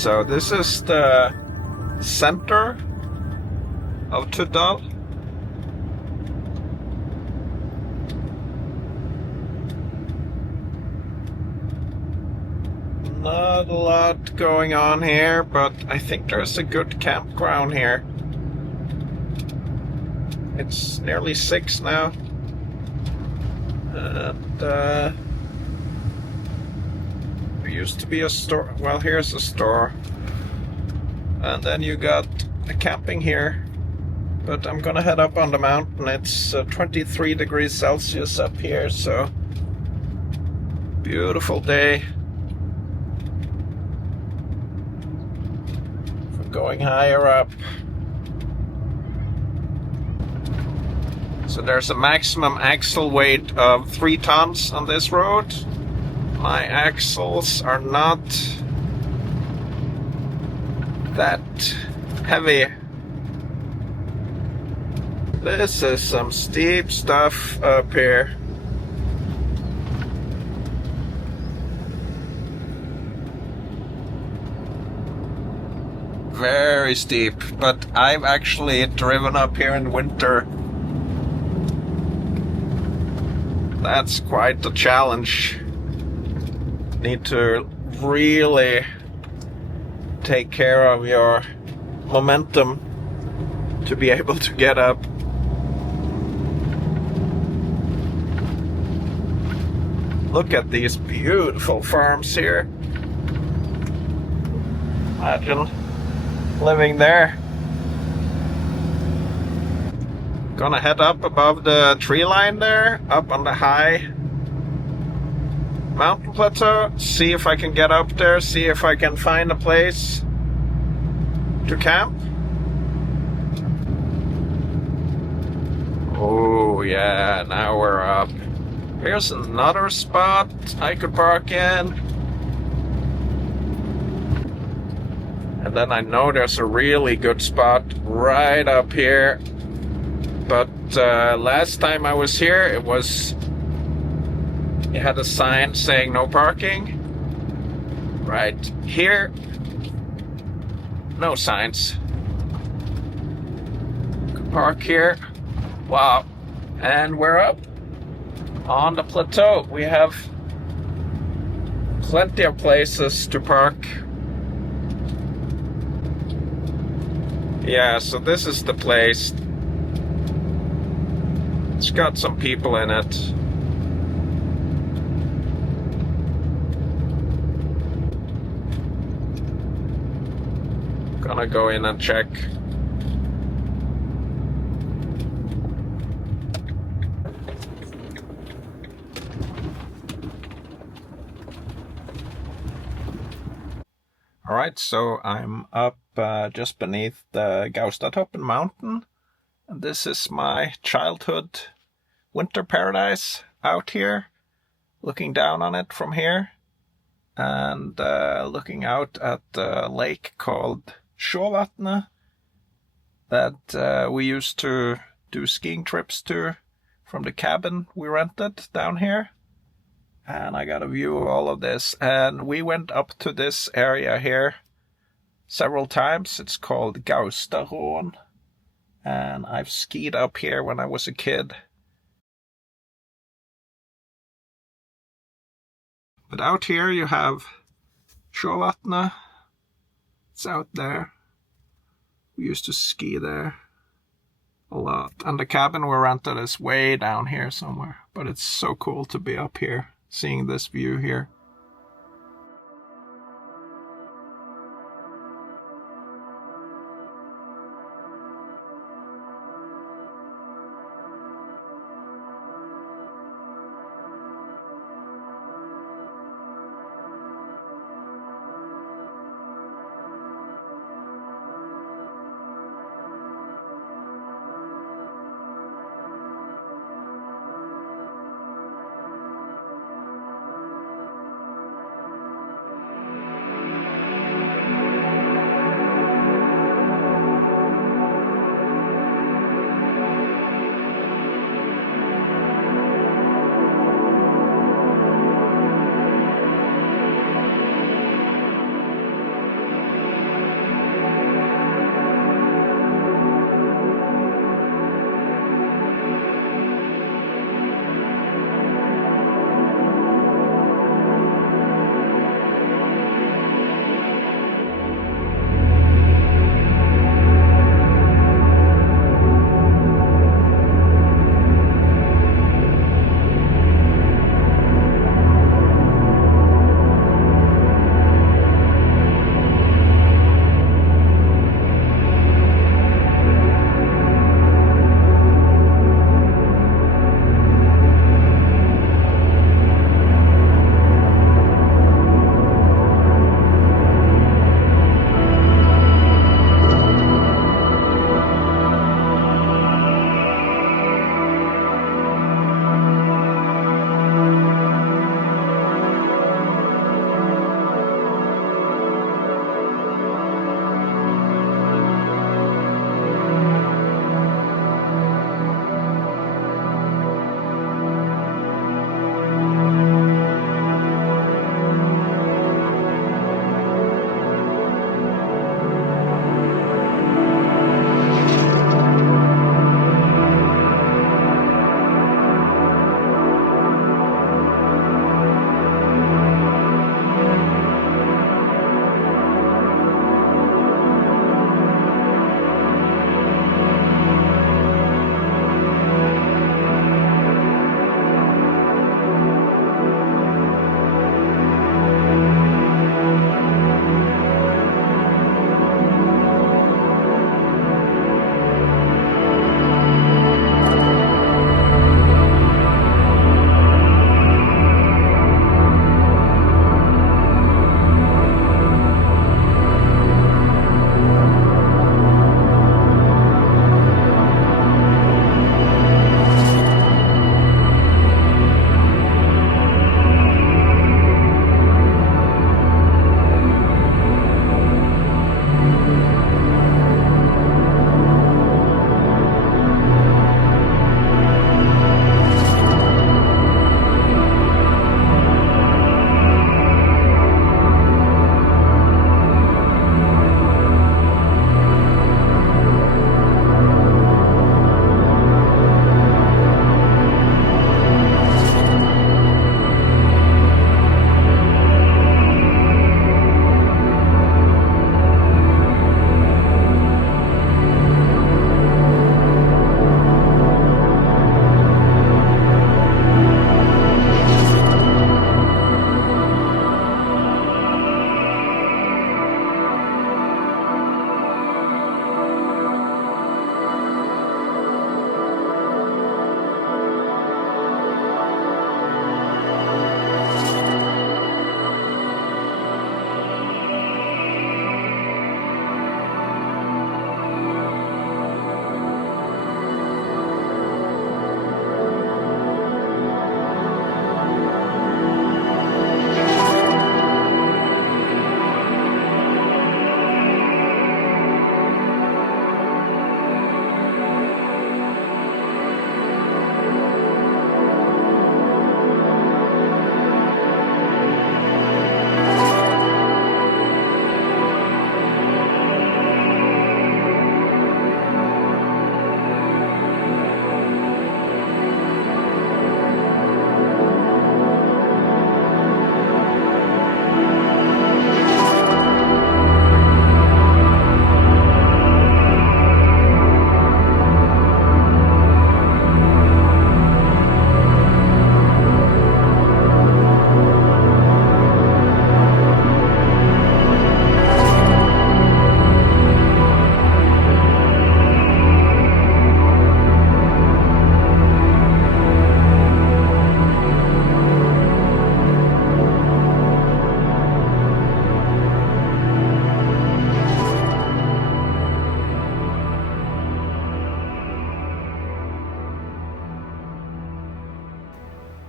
So this is the center of Tuddal. Not a lot going on here, but I think there's a good campground here. It's nearly 6 now. And there used to be a store. Well, here's a store. And then you got a camping here. But I'm gonna head up on the mountain. It's 23 degrees Celsius up here, so beautiful day for going higher up. So there's a maximum axle weight of 3 tons on this road. My axles are not that heavy. This is some steep stuff up here. Very steep, but I've actually driven up here in winter. That's quite the challenge. Need to really take care of your momentum to be able to get up. Look at these beautiful farms here. Imagine living there. Gonna head up above the tree line there, up on the high mountain plateau, see if I can get up there, see if I can find a place to camp. Oh yeah, now we're up. Here's another spot I could park in. And then I know there's a really good spot right up here. But last time I was here, it had a sign saying no parking. Right here, no signs. Could park here. Wow. And we're up on the plateau. We have plenty of places to park. Yeah, so this is the place. It's got some people in it. Gonna go in and check. Alright, so I'm up just beneath the Gaustatoppen mountain. And this is my childhood winter paradise out here. Looking down on it from here. And looking out at the lake called Sjøvatnet that we used to do skiing trips to from the cabin we rented down here. And I got a view of all of this. And we went up to this area here several times. It's called Gaustatoppen. And I've skied up here when I was a kid. But out here you have Sjøvatnet. It's out there. We used to ski there a lot. And the cabin we rented is way down here somewhere. But it's so cool to be up here, seeing this view here.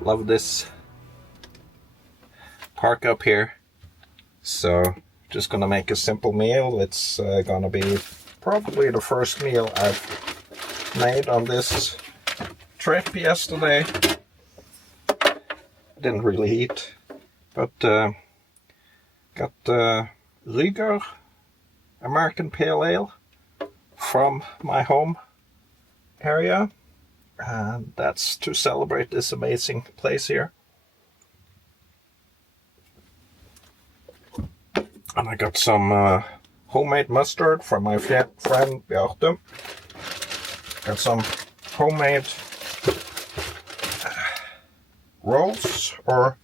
Love this park up here. So just gonna make a simple meal. It's gonna be probably the first meal I've made on this trip yesterday. Didn't really eat, but got Rüger American Pale Ale from my home area, and that's to celebrate this amazing place here. And I got some homemade mustard from my friend Bjarte. Got some homemade rolls or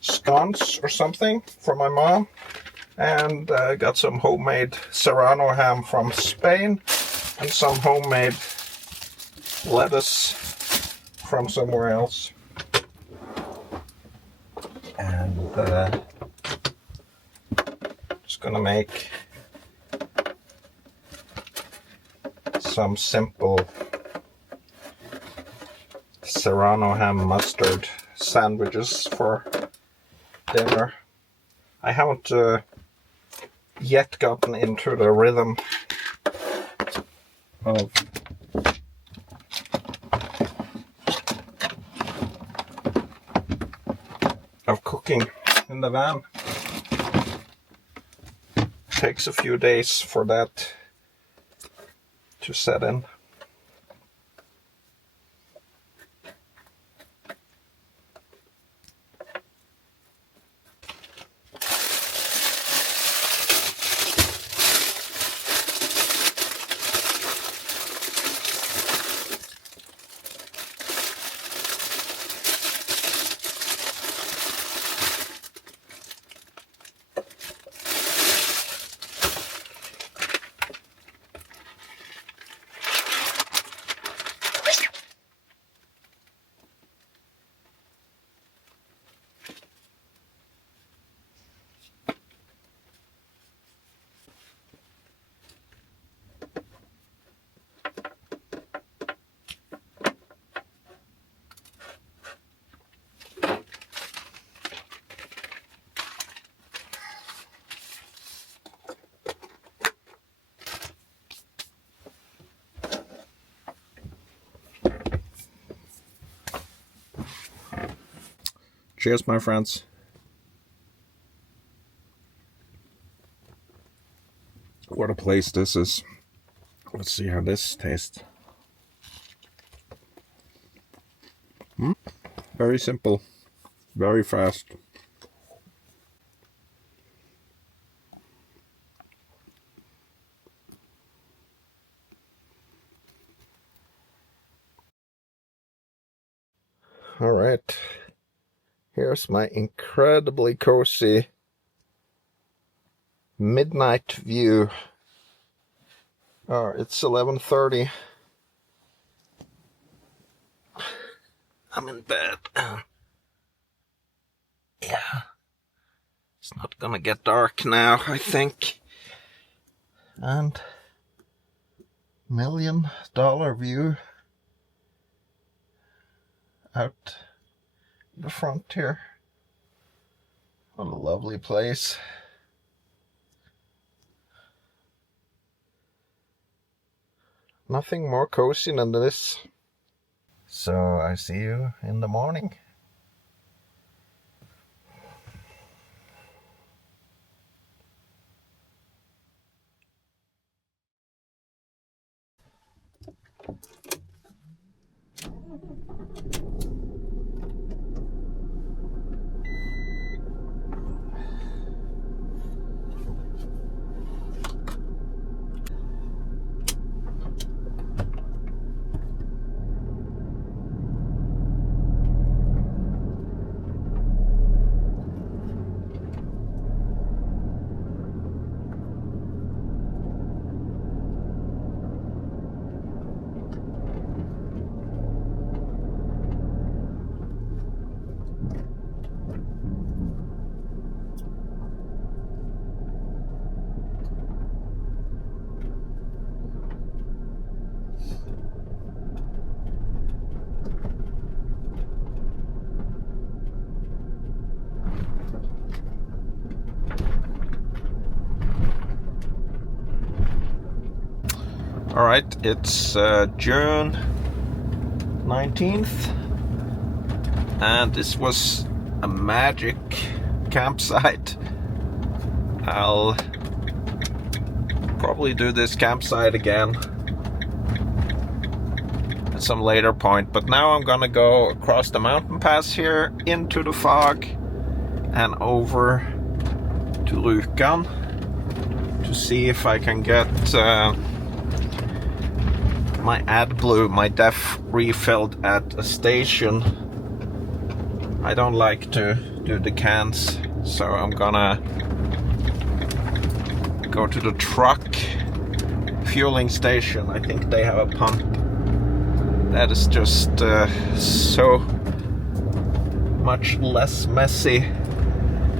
scones or something from my mom. And got some homemade serrano ham from Spain. And some homemade lettuce from somewhere else. And just gonna make some simple serrano ham mustard sandwiches for dinner. I haven't yet gotten into the rhythm of cooking in the van. Takes a few days for that to set in. Cheers, my friends. What a place this is. Let's see how this tastes. Very simple, very fast. All right. Here's my incredibly cozy midnight view. It's 11:30. I'm in bed. Yeah. It's not gonna get dark now, I think. And $1 million view out the front here. What a lovely place. Nothing more cozy than this. So I see you in the morning. Alright, it's June 19th, and this was a magic campsite. I'll probably do this campsite again at some later point, but now I'm gonna go across the mountain pass here into the fog and over to Rjukan to see if I can get my AdBlue, my DEF, refilled at a station. I don't like to do the cans, so I'm gonna go to the truck fueling station. I think they have a pump. That is just so much less messy.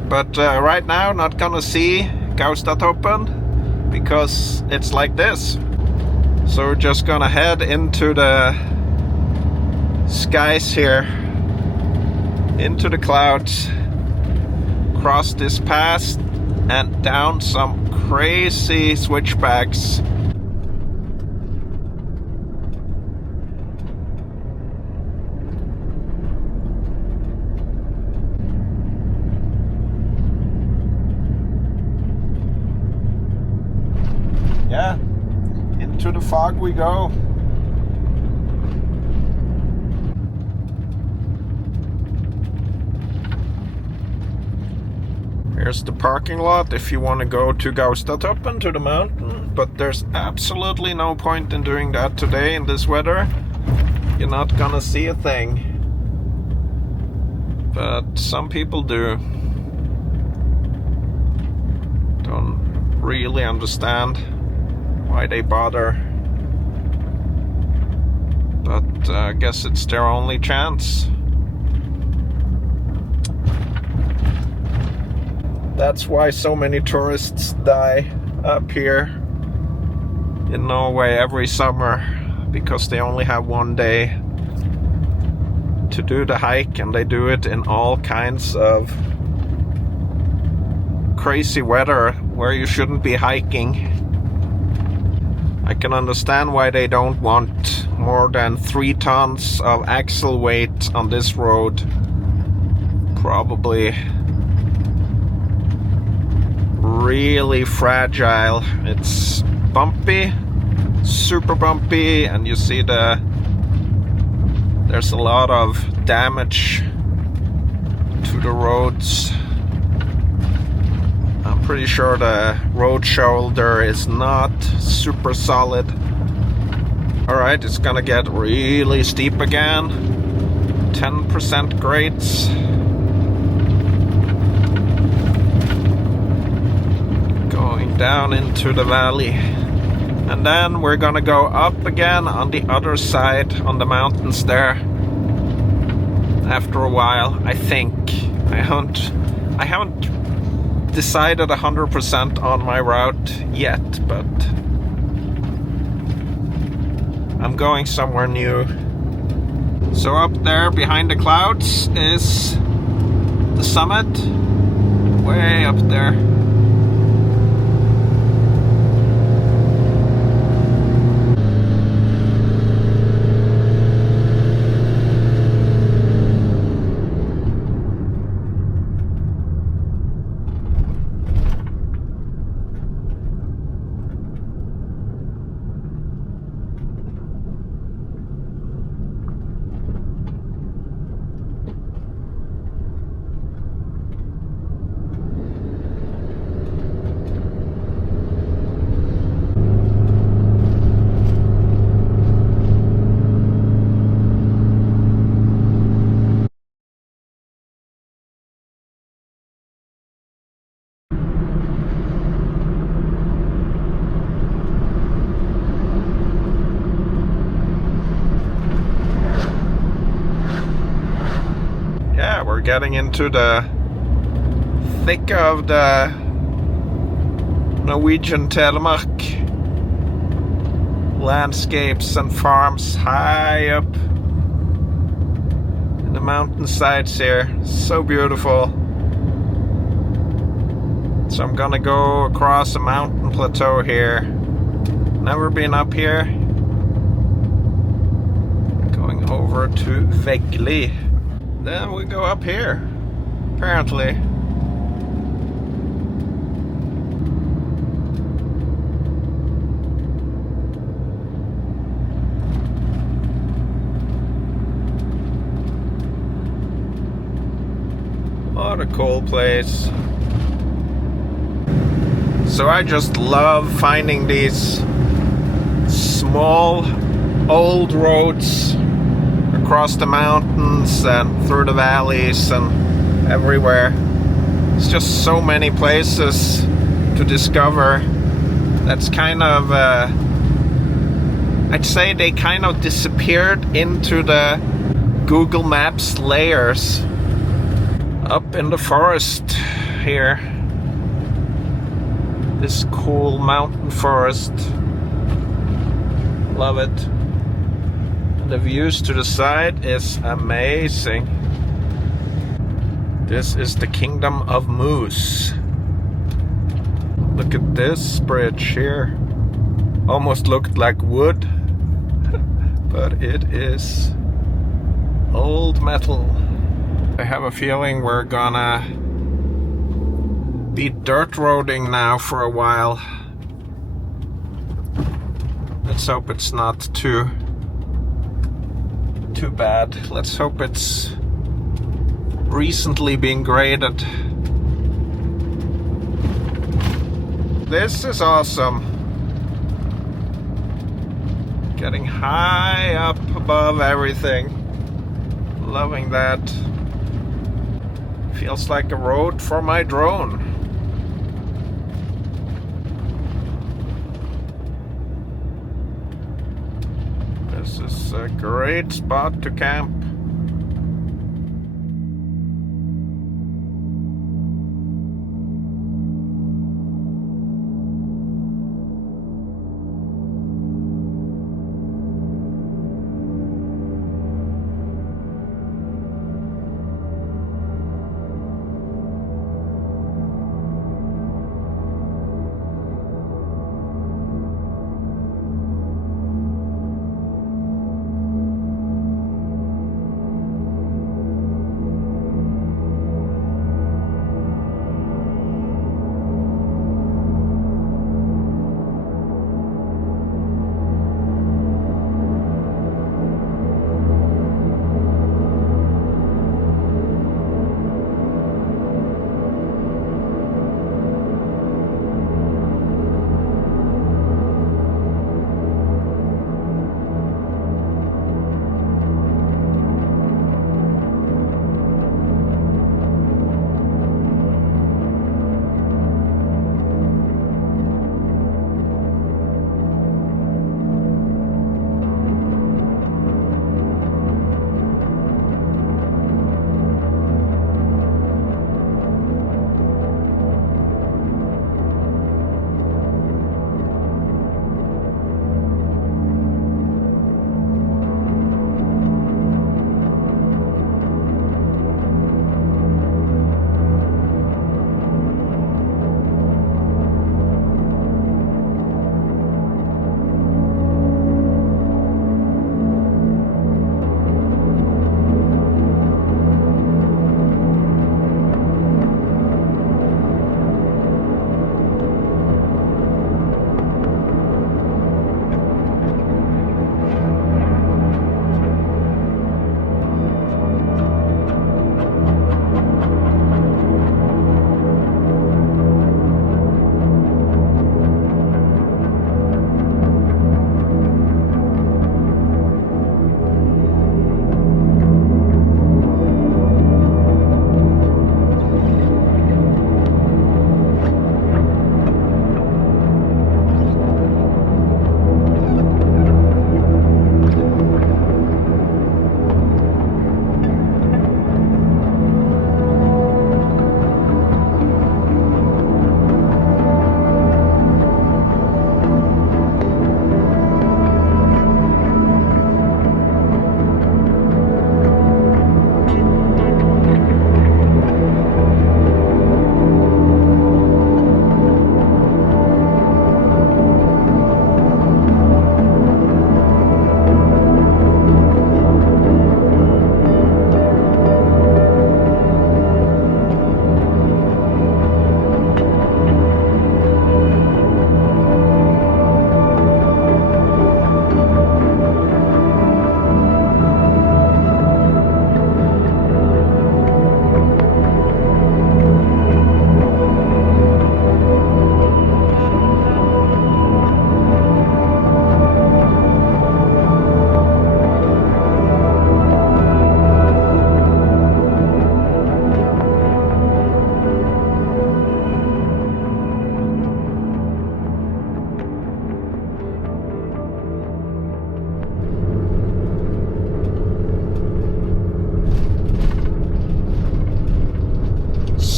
But right now, not gonna see Gaustatoppen because it's like this. So we're just gonna head into the skies here, into the clouds, cross this pass and down some crazy switchbacks. Yeah. To the fog we go. Here's the parking lot if you want to go to Gaustatoppen, to the mountain, but there's absolutely no point in doing that today in this weather. You're not gonna see a thing. But some people do. Don't really understand why they bother, but I guess it's their only chance. That's why so many tourists die up here in Norway every summer, because they only have one day to do the hike, and they do it in all kinds of crazy weather where you shouldn't be hiking. I can understand why they don't want more than 3 tons of axle weight on this road. Probably really fragile. It's bumpy, super bumpy, and you see there's a lot of damage to the roads. I'm pretty sure the road shoulder is not super solid. Alright, it's gonna get really steep again. 10% grades. Going down into the valley. And then we're gonna go up again on the other side, on the mountains there. After a while, I think. I haven't decided 100% on my route yet, but I'm going somewhere new. So up there behind the clouds is the summit, way up there. We're getting into the thick of the Norwegian Telemark. Landscapes and farms high up in the mountainsides here. So beautiful. So I'm gonna go across a mountain plateau here Never been up here. Going over to Vegli. Then we go up here, apparently. What a cool place. So I just love finding these small old roads across the mountains and through the valleys and everywhere. It's just so many places to discover. That's kind of I'd say they kind of disappeared into the Google Maps layers. Up in the forest here, this cool mountain forest, love it. And the views to the side is amazing. This is the Kingdom of Moose. Look at this bridge here, almost looked like wood, but it is old metal. I have a feeling we're gonna be dirt roading now for a while. Let's hope it's not too bad. Let's hope it's recently been graded. This is awesome. Getting high up above everything. Loving that. Feels like a road for my drone. This is a great spot to camp.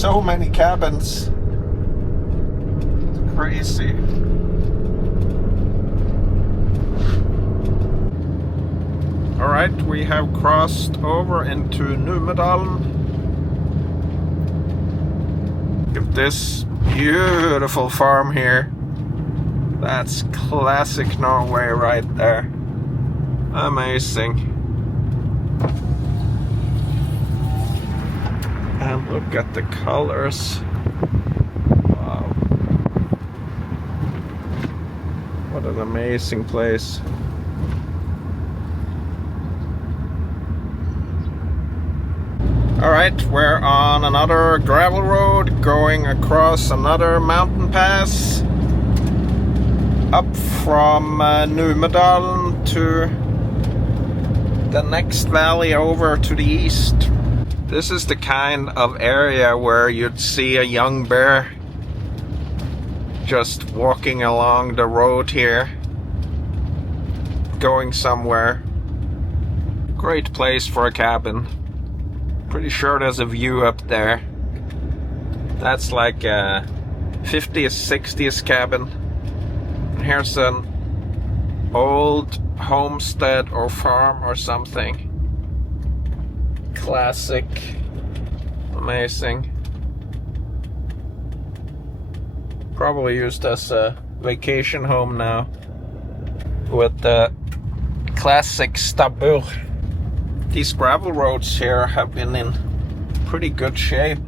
so many cabins. It's crazy. Alright, we have crossed over into Numedalen. Look at this beautiful farm here. That's classic Norway right there. Amazing. And look at the colors. Wow. What an amazing place. Alright, we're on another gravel road going across another mountain pass up from Numedalen to the next valley over to the east. This is the kind of area where you'd see a young bear just walking along the road here, going somewhere. Great place for a cabin. Pretty sure there's a view up there. That's like a 50s, 60s cabin. Here's an old homestead or farm or something. Classic. Amazing. Probably used as a vacation home now. With the classic stabur. These gravel roads here have been in pretty good shape.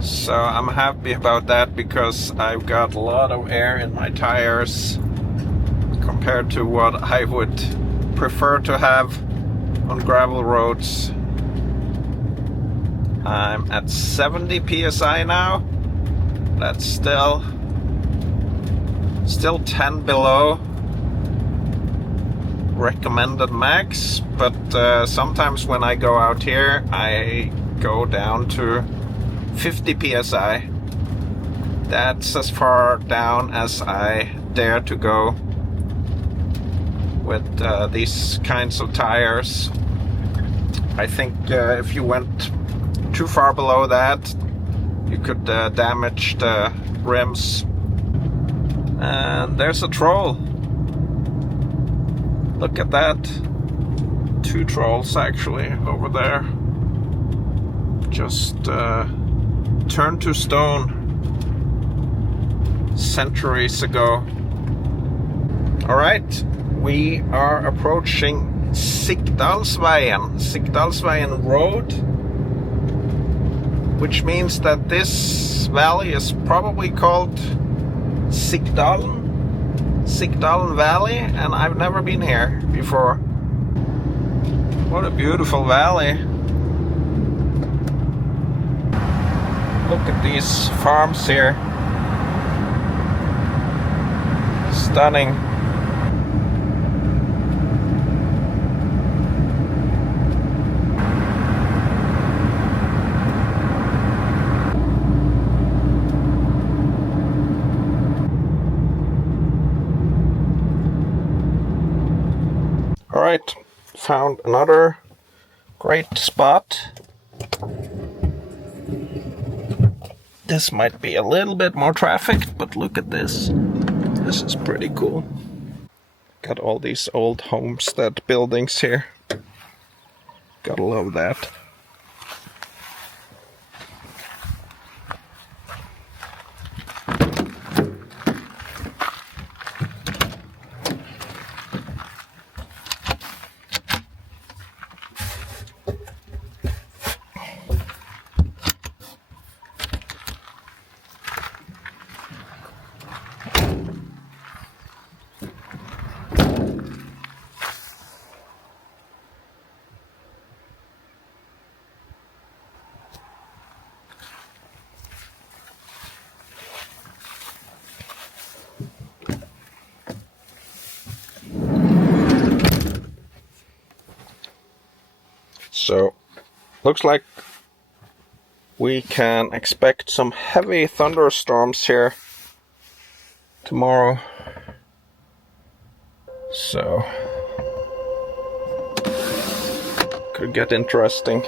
So I'm happy about that because I've got a lot of air in my tires compared to what I would prefer to have on gravel roads. I'm at 70 psi now. That's still 10 below recommended max, but sometimes when I go out here I go down to 50 psi. That's as far down as I dare to go with these kinds of tires. I think if you went too far below that you could damage the rims. And there's a troll. Look at that. 2 trolls actually over there. Just turned to stone centuries ago. Alright, we are approaching Sigdalsveien Road, which means that this valley is probably called Sigdalen Valley, and I've never been here before. What a beautiful valley. Look at these farms here. Stunning. Alright, found another great spot. This might be a little bit more traffic, but look at this. This is pretty cool. Got all these old homestead buildings here. Gotta love that. So, looks like we can expect some heavy thunderstorms here tomorrow. So, could get interesting.